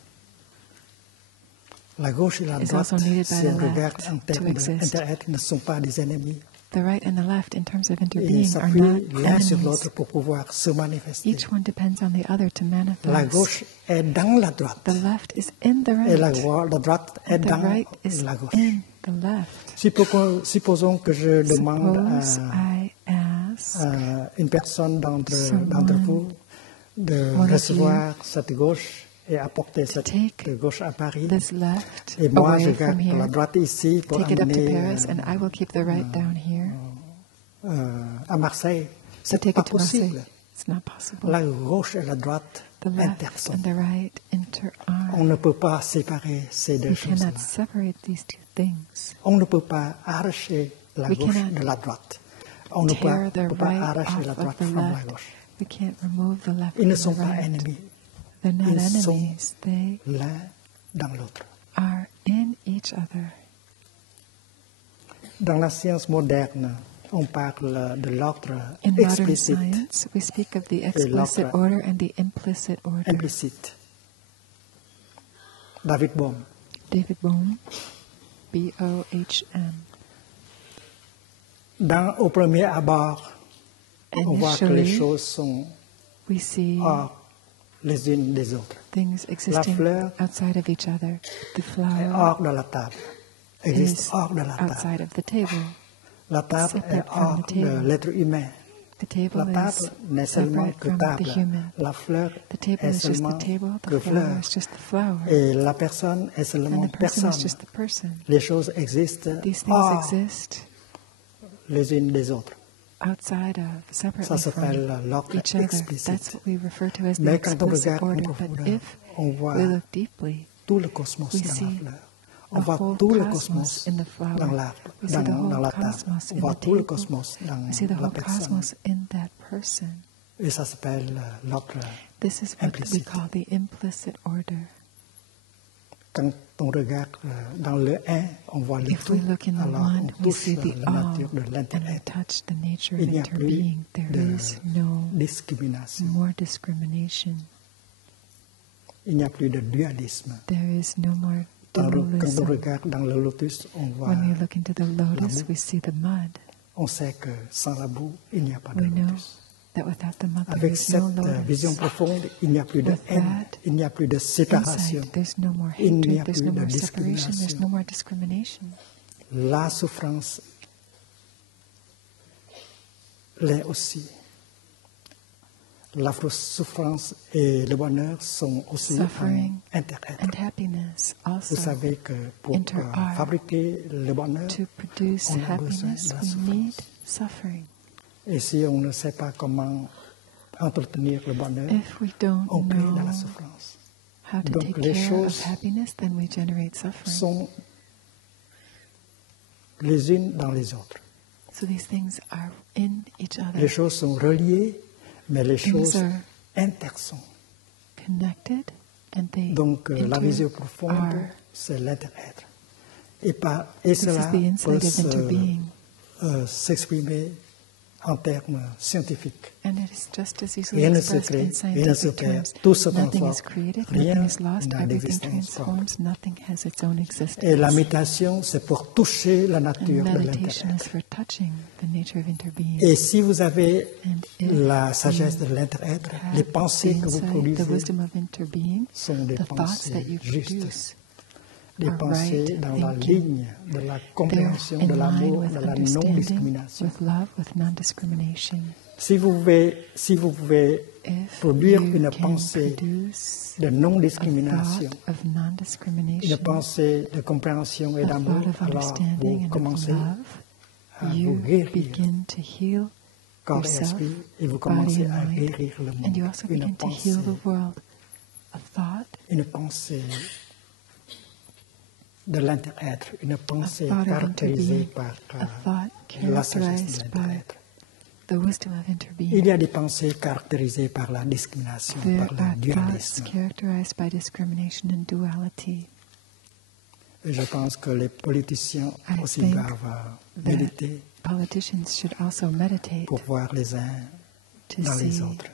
La gauche et la is droite, also needed by si on the regarde left en to termes exist. d'inter-être, ne sont pas des ennemis. The right and the left, in terms of Ils interbeing, are s'appuient not l'un sur enemies. l'autre pour pouvoir se manifester. Each one depends on the other to La manifest. gauche est dans la droite The left is in the et la right. droite est The dans right is la gauche. in the left. Supposons que je demande Suppose I ask à une personne d'entre someone, vous de one of recevoir cette gauche et apporter cette take gauche à Paris. this left Et moi, je away from garde la here, droite ici pour take it up to amener Paris, and I will keep the right down here. à Marseille. To C'est take pas it to Marseille. possible. It's not possible. La gauche et la droite The left intersont. and the right interarm. On ne peut pas séparer ces deux We choses-là. cannot separate these two things. On ne peut pas arracher la We gauche cannot de la droite. On ne Tear the peut pas right arracher la off droite of the from la left. gauche. We can't remove the left Ils ne from sont the pas right. ennemis. They're not Ils sont enemies. They l'un dans l'autre. are in each other. Dans la science moderne, on parle de l'ordre In modern explicite science, we speak of the explicit l'ordre order and the implicit order. implicite. David Bohm. David Bohm, B-O-H-M. Au premier abord, on voit que les Initially, choses sont we see hors les unes des autres. things existing fleur outside of each other. The Et flower hors de la table. Existe is hors de la table. outside of the table. La table est separate from hors the de table. l'être humain. The table La table is n'est seulement separate que from the table. human. La fleur The table est is just the seulement table. que The flower fleur. is just the flower. Et la personne est seulement And the person personne. is just the person. Les choses existent These things hors exist les unes des autres. outside of, Ça separately s'appelle from l'ordre each other. explicite. That's what we refer to as the Mais quand on explicit regarde en order. But profondeur, if on voit we look deeply, tout le cosmos we dans la see fleur. the On voit whole tout le cosmos cosmos in the flower. dans l'arbre, We see the dans whole la table. cosmos On in voit the tout le table. cosmos dans We see the la whole personne. cosmos in that person. Et ça s'appelle l'ordre This is what we implicite. call the implicit order. Quand on regarde dans le un, on voit le If tout. we look in the Alors on one, we touche see the la all, nature de and we l'intellect. touch the nature of Il n'y a plus interbeing. There de is no discrimination. more discrimination. Il n'y a plus de dualisme. There is no more Quand on dualism. regarde dans le lotus, on voit, When we look into the lotus, boue. we see the mud. on sait que sans la boue, il n'y a pas de We know lotus. that without the mud, there Avec is cette no lotus. vision profonde, il n'y a plus de With haine, that il n'y a plus de séparation. Insight, there's no more Il n'y a hatred, there's plus no de more separation, there's discrimination. no more discrimination. La souffrance l'est aussi. La souffrance et le bonheur sont aussi Suffering un inter-être. And happiness also. Vous savez que pour inter-are. fabriquer le bonheur, To produce on a besoin happiness, de la we souffrance. need suffering. Et si on ne sait pas comment entretenir le bonheur, If we don't on crée dans know la souffrance. how to Donc, take les care choses of happiness, then we generate suffering. Sont les unes dans les autres. So these things are in each other. Les choses sont reliées, mais les Things choses are intersont. connected and they Donc la vision inter profonde, are. c'est l'inter-être. Et This is cela the peut insight of interbeing. s'exprimer en termes scientifiques. And it is just as easily Rien ne se expressed crée, in rien ne se scientific perd, terms. tout se Nothing is transforme, created, rien nothing is lost, n'a everything d'existence propre. transforms, nothing has its own existence. Et la méditation, c'est pour toucher la And nature de meditation is l'inter-être. for touching the nature of interbeing. Et si vous avez And if la sagesse de l'inter-être, have les the pensées que vous insight, the produisez wisdom of interbeing, sont des the thoughts that pensées you justes, produce des are pensées right dans la thinking. ligne de la They're compréhension in de line l'amour, with de la understanding, non-discrimination. with love, with non-discrimination. Si vous pouvez If produire you une can pensée produce de a non-discrimination, thought of une non-discrimination, pensée de compréhension et a d'amour, thought of alors understanding vous and of commencez love, à vous you guérir begin to heal corps et yourself, esprit et vous body commencez and à mind, guérir le and you monde. also Une begin to pensée, heal the world. A thought une pensée de l'inter-être, une a pensée thought of caractérisée interbeing, par a thought la sagesse de characterized by l'inter-être. the wisdom of Il interbeing. y a des pensées caractérisées par la discrimination, There par le are thoughts dualisme. characterized by discrimination and duality. Et je pense que les politiciens I aussi think doivent that méditer politicians should also meditate pour voir les uns to dans les see autres.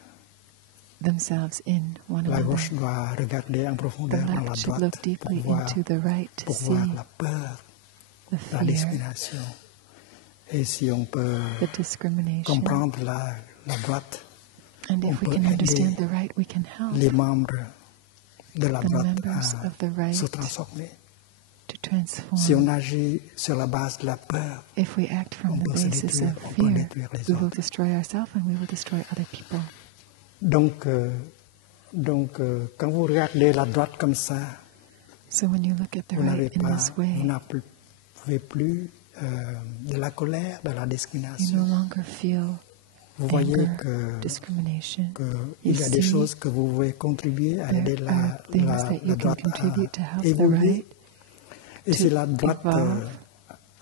themselves in one La another. gauche doit regarder en The profondeur dans la left should droite look deeply into the right to pour see voir la peur, the la fear, discrimination. Et si on peut the discrimination. comprendre la droite, And on if we peut can aider understand the right, we can help les membres de la the droite members of the à right se transformer. to transform. Si on agit sur la base de la peur, If we act from on the peut se basis détruire, of on peut fear, détruire les we will autres. destroy ourselves and we will destroy other people. Donc, quand vous regardez la droite comme ça, So when you look at the vous n'avez right in pas, this vous way, n'avez plus de la colère, de la you no discrimination. longer feel Vous voyez anger, discrimination. qu'il y a des see choses que vous pouvez contribuer à aider there are things that you can droite contribute to à help the évoluer. right Et si to la droite evolve.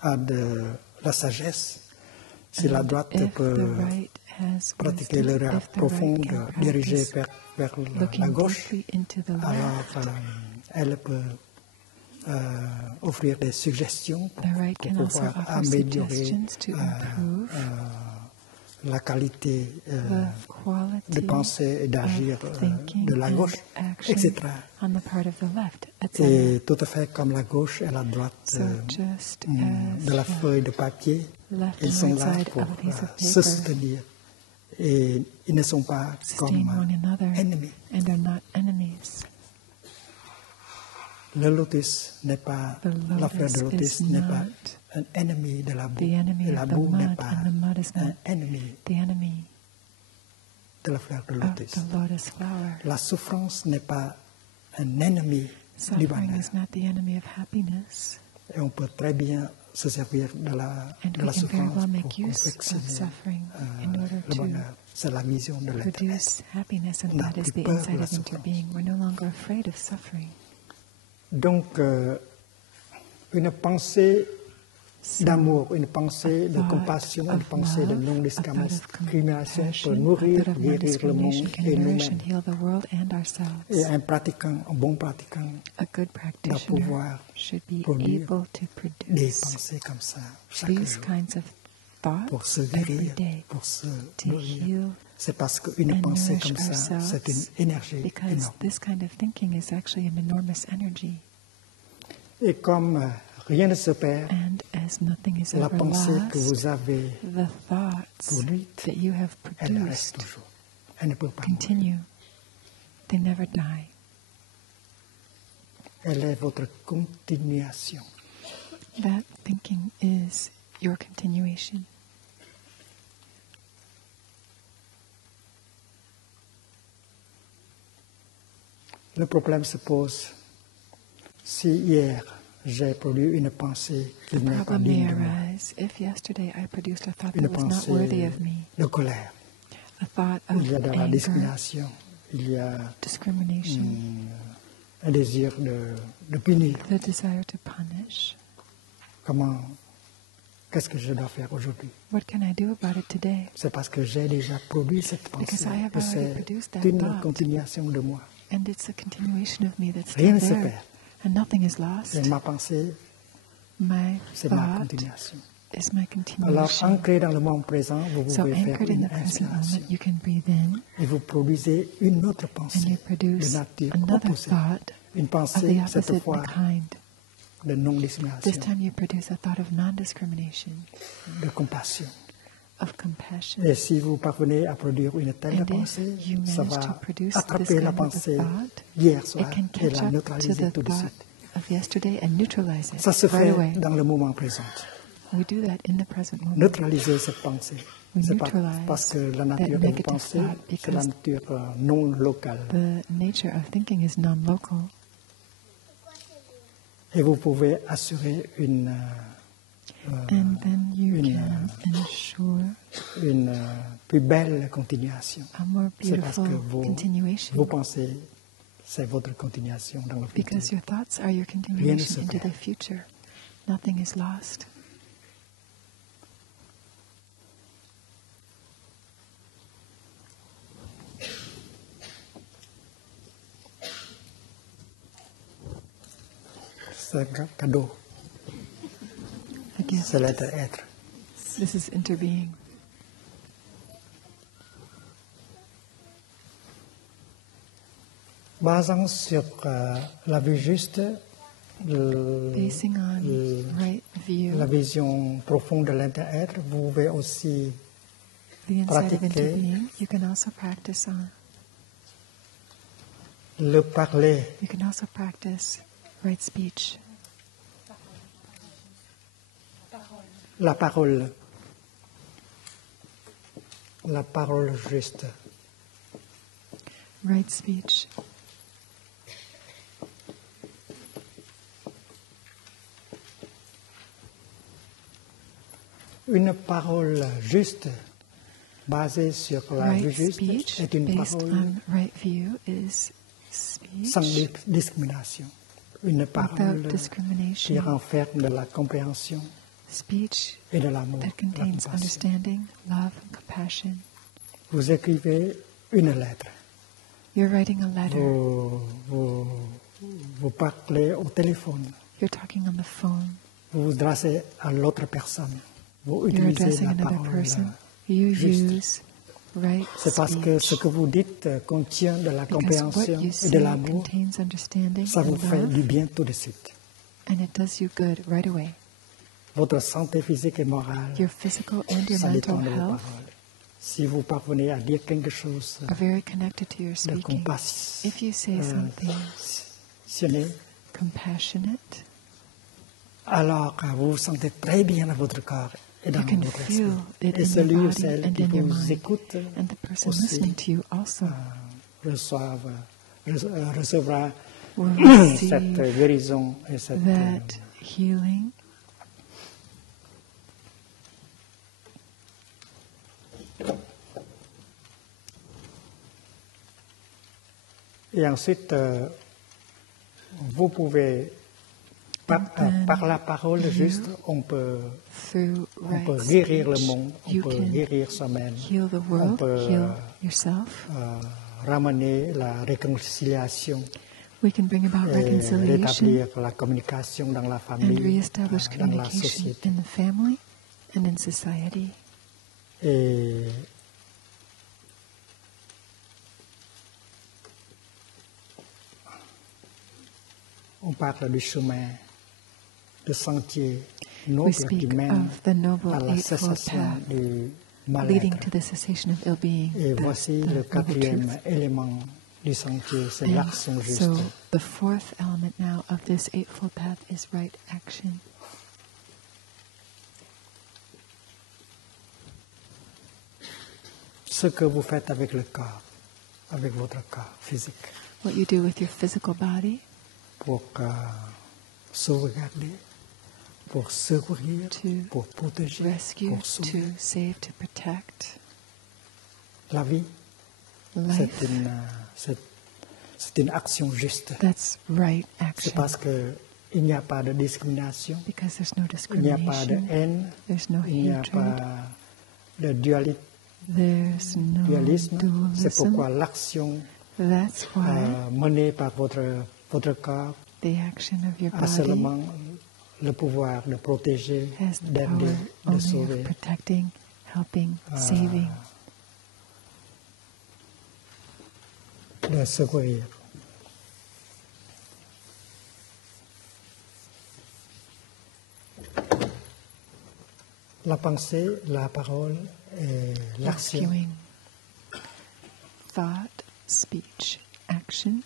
a de la sagesse, si la And droite if peut the right has pratiquer wisdom, l'erreur if the right profonde can dirigée practice vers la looking gauche, deeply into the alors left, elle peut offrir des suggestions the right pour can also pouvoir offer améliorer suggestions to improve la qualité the quality de penser et d'agir of thinking de la and gauche, action etc. on the part of the left, etc. Et tout à fait comme la gauche et la droite So just de la as feuille de papier, left ils and sont right là side pour of a piece of se paper soutenir. Et ils ne sont pas sustain comme one another ennemis. and are not enemies. Le lotus n'est pas, The la fleur de lotus lotus is n'est pas not un ennemi de la boue. the enemy Et la of the boue n'est mud, pas and the mud is un not ennemi the enemy de la fleur de of lotus. the lotus flower. La souffrance n'est pas un ennemi du Suffering bonheur. is not the enemy of happiness. Et on peut très bien se servir de And la we can very souffrance well pour make use of confectionner suffering in order le to bonheur. C'est la vision de l'intérêt. produce happiness, and On n'a that is plus the peur de insight la of souffrance. interbeing. We're no longer afraid of suffering. Donc, une pensée So, d'amour, une pensée a de thought compassion, une of pensée de love, a thought non-discrimination of peut compassion, nourrir, a thought of guérir le non-discrimination monde can et nourish nous-mêmes. and heal the world and ourselves. Et un pratiquant, un bon pratiquant, A good practitioner pouvoir should be produire able to des produce pensées comme ça chaque these jour kinds of pour se thoughts every guérir, day pour se to nourrir. heal C'est parce qu'une and pensée nourish comme ça, c'est une ourselves, énergie because énorme. this kind of thinking is actually an enormous energy. Et comme rien ne se perd, And as nothing is la ever pensée lost, que vous avez the thoughts produite, that you have elle reste produced toujours. Elle ne peut pas mourir. continue. They never die. Elle est votre continuation. That thinking is your continuation. Le problème se pose si hier j'ai produit une pensée qui The n'est pas problem may digne de moi, arise if yesterday I produced a thought une that was not worthy pensée of me, de colère. a thought Il y a of de la anger, discrimination, il y a discrimination, un désir de punir. the desire to punish. Qu'est-ce que je dois faire aujourd'hui? What can I do about it today? C'est parce que j'ai déjà produit cette pensée, Because I have que already c'est produced that une thought. continuation de moi. And it's a continuation of me that's Rien still ne se there. perd. And nothing is lost. Et ma pensée, My c'est ma thought continuation. is my Alors, continuation. ancré dans le moment présent, vous So pouvez faire anchored in une the present inspiration. moment, you can breathe in Et vous produisez une autre and pensée you de produce nature another opposée. thought Une of the pensée, cette opposite fois, kind. de This non-discrimination, time you produce a thought of non-discrimination, de compassion. of compassion. Et si vous parvenez à produire une telle And pensée, if you ça manage to va produce attraper this la kind of a pensée thought, d'hier it soir can et catch la up to neutraliser the tout de thought suite. of yesterday and neutralize it Ça se right fait away. dans le moment présent. We do that in the present moment. Neutraliser cette pensée. We C'est neutralize parce que la that nature de vos negative pensées, thought c'est la because nature non locale. the nature of thinking is non-local. Et vous pouvez assurer une And then you une, can ensure plus belle continuation. a more C'est parce beautiful que vos continuation. pensées c'est votre continuation dans le Because futur. your thoughts are your continuation into the future. Nothing is lost. C'est un cadeau, A gift. c'est l'être. This is interbeing. Basant sur la vue juste, Basing on right view, la vision profonde de l'être, vous pouvez aussi the insight of pratiquer interbeing, you can also practice on. le parler. You can also practice right speech. La parole juste. Right speech. Une parole juste, basée sur la vue Right juste, speech est une based parole on right view is speech sans discrimination. Une parole without qui discrimination. renferme de la compréhension Speech et de l'amour. that la contains compassion. understanding, love, and compassion. Vous écrivez une lettre. You're writing a letter. Vous parlez au téléphone. You're talking on the phone. Vous vous adressez à l'autre personne. Vous You're utilisez addressing la another parole person. You juste. use right C'est parce que ce speech. que vous dites contient de la Because what compréhension you et say de l'amour. contains understanding Ça vous and fait love, du bien tout de suite. and it does you good right away. Votre santé physique et morale, Your physical and your ça dépend mental de vos health paroles. Si vous parvenez à dire quelque chose are very connected to your de speaking. compassion, If you say something compassionate, alors vous vous sentez très bien dans votre corps et dans you can votre esprit. feel it Et in celui your ou body celle and qui in your vous mind. écoute And the person aussi listening to you also recevra will cette receive guérison et cette that healing. Et ensuite, vous pouvez, par la parole juste, on peut guérir le monde, on peut guérir soi-même, heal the on world, peut heal yourself. ramener la réconciliation, We can bring about et reconciliation rétablir la communication dans la and famille, reestablish dans la communication société. in the family and in society. Et on parle du chemin, du sentier We noble qui speak mène of the noble à la eightfold cessation path du leading mal-être. to the cessation of ill-being, Et the voici le noble quatrième truth. élément du sentier, c'est And l'action juste. so the fourth element now of this eightfold path is right action. ce que vous faites avec le corps, avec votre corps physique, What you do with your physical body pour sauvegarder, pour secourir, to pour protéger, rescue, pour sauver. to save, to protect La vie, life. c'est une action juste. That's right C'est action. parce que il n'y a pas de discrimination, Because there's no il n'y a pas de discrimination, haine, there's no il n'y a hatred, pas de dualisme. there's no C'est pourquoi dualism. l'action That's why menée par votre corps the action of your a body seulement le pouvoir de protéger, has the d'aider, power de only sauver. of protecting, helping, saving, De secourir. La pensée, la parole et l'action rescuing. Thought, speech, action.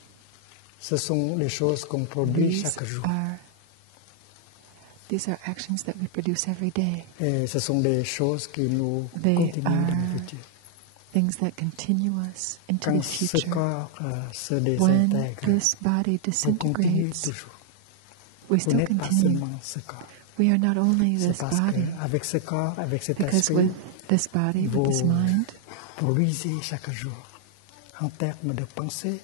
ce sont des choses qu'on produit These chaque jour. are actions that we produce every day. Et ce sont des choses qui nous They continuent dans le are futur. things that continue us into Quand the ce future. corps se When désintègre, this body vous continuez disintegrates, toujours. we Vous still n'êtes pas continue. seulement ce corps. We are not only C'est this parce body, qu'avec ce corps, avec cet because esprit, with this body, with this vous mind, produisez chaque jour en termes de pensée,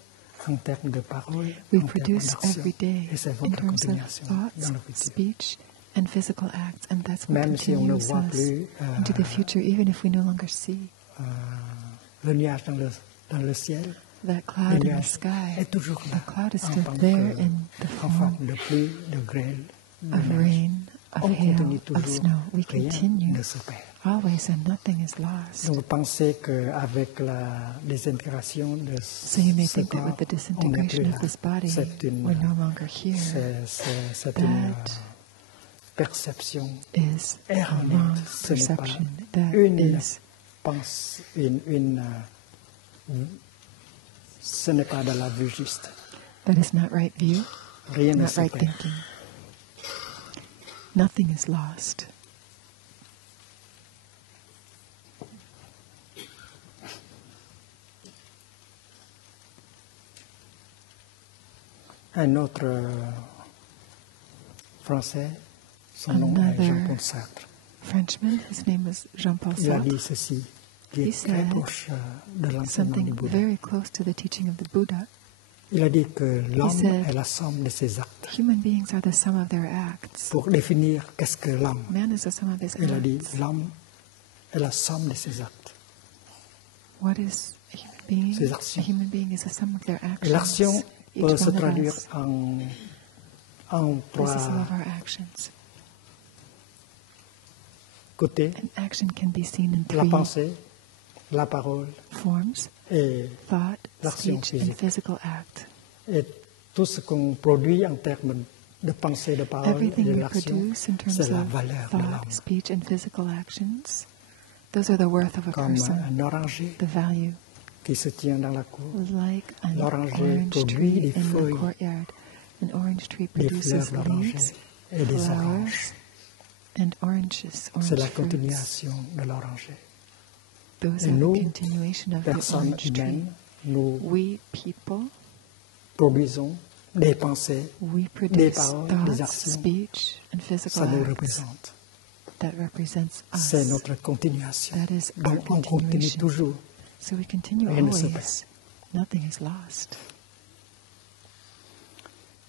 en termes de paroles, We en termes produce d'action. every day Et c'est in votre terms of continuation dans thoughts, le futur. speech, and physical acts, and that's what Même si on ne continues voit us plus into the future, even if we no longer see le nuage dans le ciel, that le cloud in the nuage sky. est toujours là, The cloud is en still tant there que- in the en form forme de pluie, de grêle, de of neige. rain, of On hail, continue of toujours, snow. We rien continue ne se perd. always, and nothing is lost. Donc pensez qu'avec la désintégration de So you may ce think that corps, with the on n'est plus disintegration là. of this body, C'est une, we're no longer here. c'est une That perception is a erronée. wrong Ce n'est pas perception. That une is, ce n'est pas de la vue juste. that is not right view, Rien ne not se right perd. thinking. Nothing is lost. Un autre Français, son nom est Another Jean-Paul Sartre. Frenchman, his name was Jean-Paul Il a Sartre, dit ceci, qui He est très said proche de l'enseignement something du Bouddha. very close to the teaching of the Buddha. Il a dit que l'homme said, est la somme de ses actes. Human beings are the sum of their acts. Pour définir qu'est-ce que l'homme, Man is the sum of his il a dit acts. l'homme est la somme de ses actes. What is a human being? Ses actions. A human being is the sum of their Et l'action actions. Each peut se one of traduire us en is the trois sum of our actions. côtés, An action can be seen in la three pensée, la parole forms: et, thought, L'action speech, and physique. physical act. et tout ce qu'on produit en termes de pensée, de parole et Everything de we l'action, produce in terms c'est la of valeur de thought, l'homme. speech, and physical actions, those are the worth of a Comme person, un oranger the value. qui se tient dans la cour, Like an L'oranger orange produit tree des in the feuilles, courtyard. An orange tree des produces fleurs d'oranger leaves, et des flowers, oranges. and oranges, C'est la orange fruits. continuation de l'oranger. Those Et are nous, the continuation of the personnes orange tree. humaines, nous We people, produisons des pensées, we des produce paroles, des thoughts, actions. speech, and Ça physical nous acts représente. that represents C'est us. notre continuation. That is our Donc on continue continuation. toujours. So we continue Rien ne se always. Nothing is lost.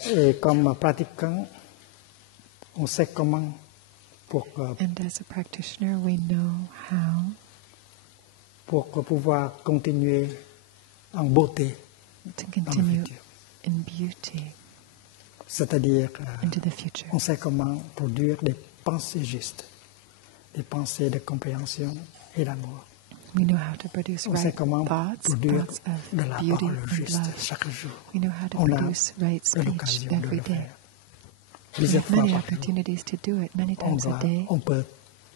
Et comme pratiquant, on sait comment And as a practitioner, we know how pour pouvoir continuer en beauté to dans le continue futur. in beauty C'est-à-dire, into the future. on sait comment produire des pensées justes, des pensées de compréhension et d'amour. We know how to produce On sait right comment thoughts, produire thoughts of de la beauty parole and juste love. chaque jour. We know how to On a produce right de speech l'occasion de every le day. faire. We Plusieurs have fois many par jour, opportunities to do it, many times a day. on peut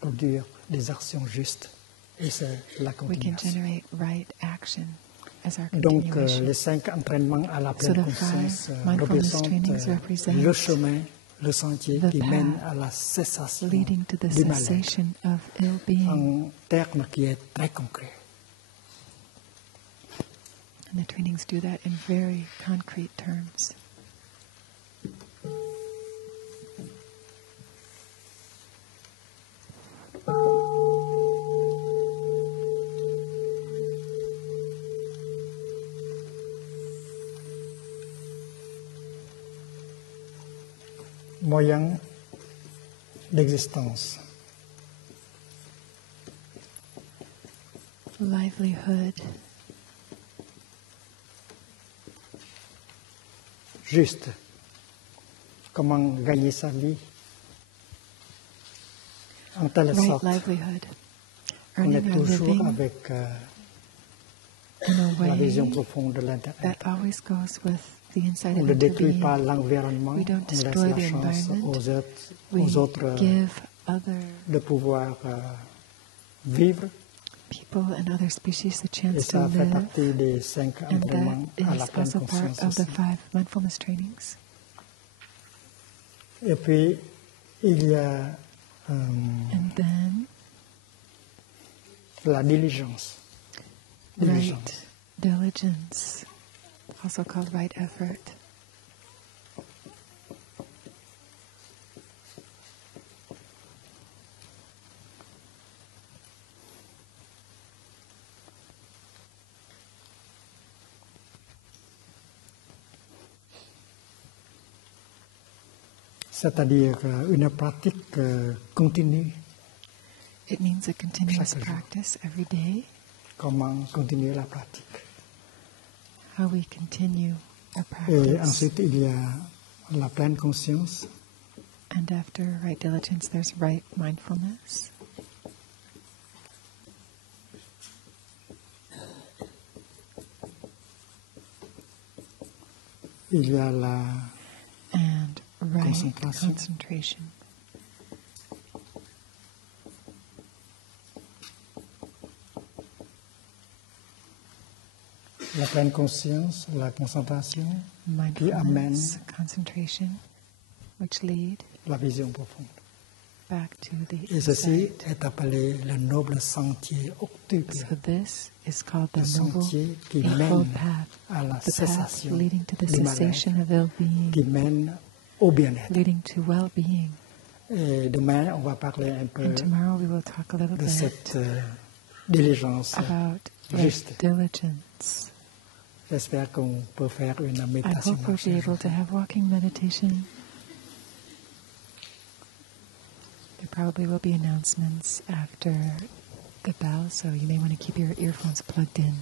produire des actions justes et c'est la We can continuation. generate right action as our Donc, continuation. les 5 entraînements à la So pleine the conscience five mindfulness représentent trainings represent le chemin, le sentier the qui mène path à la cessation leading to the du mal-être cessation of ill-being. en termes qui est très concret. And the trainings do that in very concrete terms. Moyen d'existence. Livelihood, Juste. Comment gagner sa vie en telle right sorte livelihood. qu'on est Earning our toujours living avec in a la vision way profonde de l'intérieur. that always goes with the inside On of ne détruit being. pas l'environnement, We don't on laisse destroy la the chance environment. aux autres give other de pouvoir vivre. people and other species the Et chance to ça fait live. partie des 5 And entraînements that à la is pleine also part conscience of the aussi. 5 mindfulness trainings. Et puis, il y a And then la diligence. right diligence, also called right effort. c'est-à-dire une pratique continue. It means a continuous practice every day. Comment continuer la pratique? How we continue our Et practice. ensuite, il y a la pleine conscience. And after right diligence, there's right mindfulness. Il y a la And right concentration. concentration. La pleine conscience, la concentration, qui amène Mindfulness, concentration, which lead la vision profonde. back to the Et ceci insight. est appelé le noble sentier octuple, So this is called the le noble sentier qui eightfold mène path, à la the path cessation leading to the du mal-être, cessation of ill-being, qui mène au bien-être. leading to well-being. Et demain, on va parler un peu And tomorrow we will talk a little de bit cette diligence about juste. right diligence. J'espère qu'on peut faire une I méditation. hope we'll be able to have walking meditation. There probably will be announcements after the bell, so you may want to keep your earphones plugged in.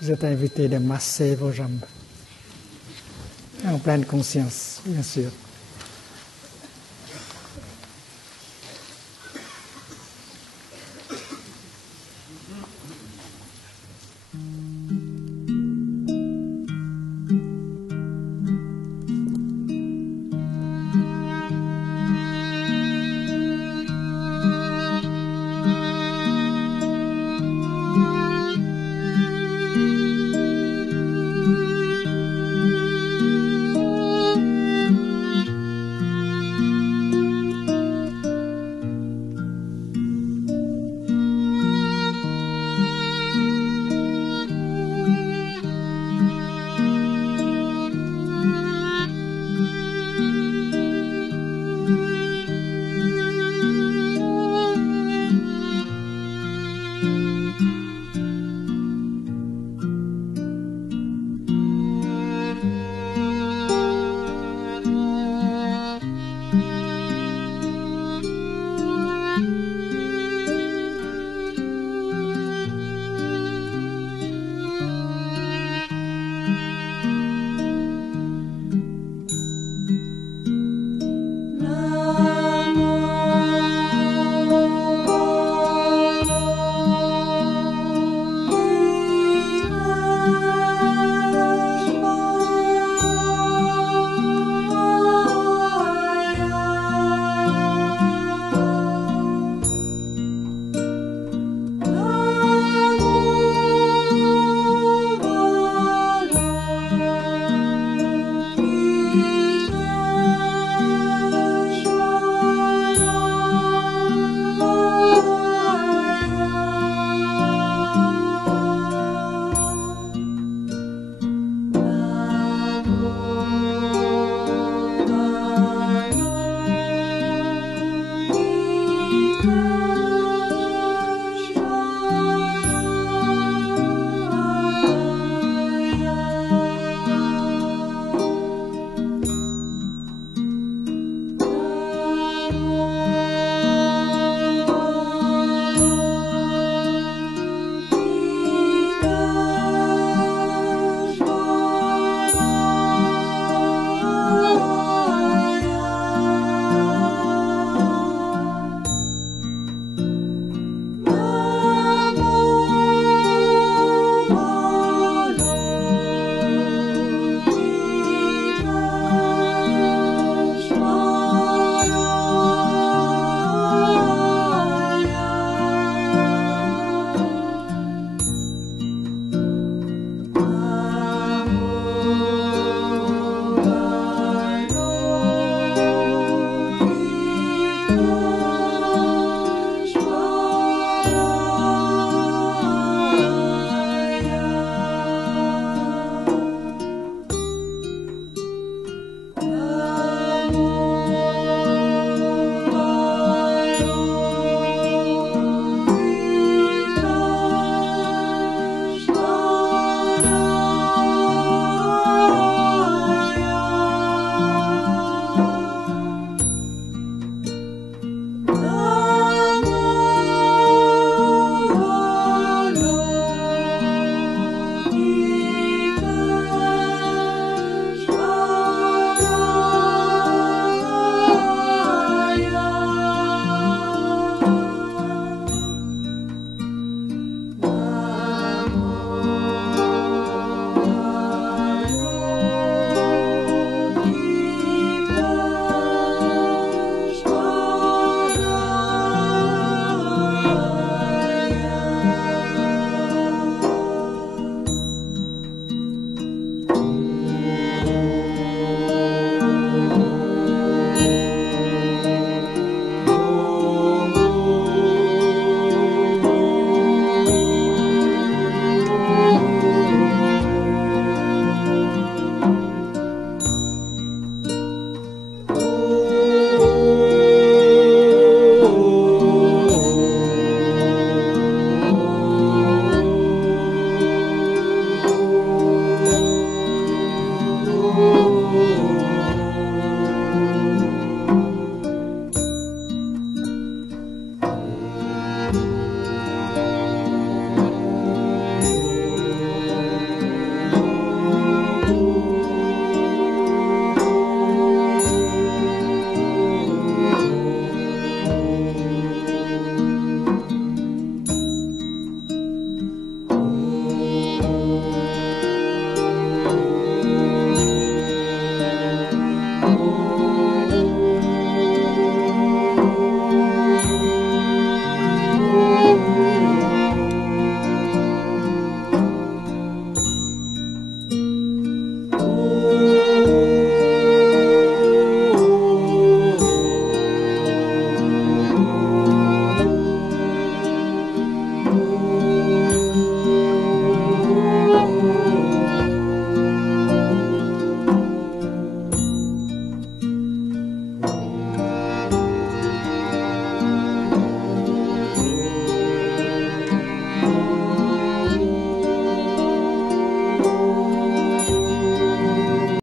Vous êtes invité de masser vos jambes. En pleine conscience, bien sûr.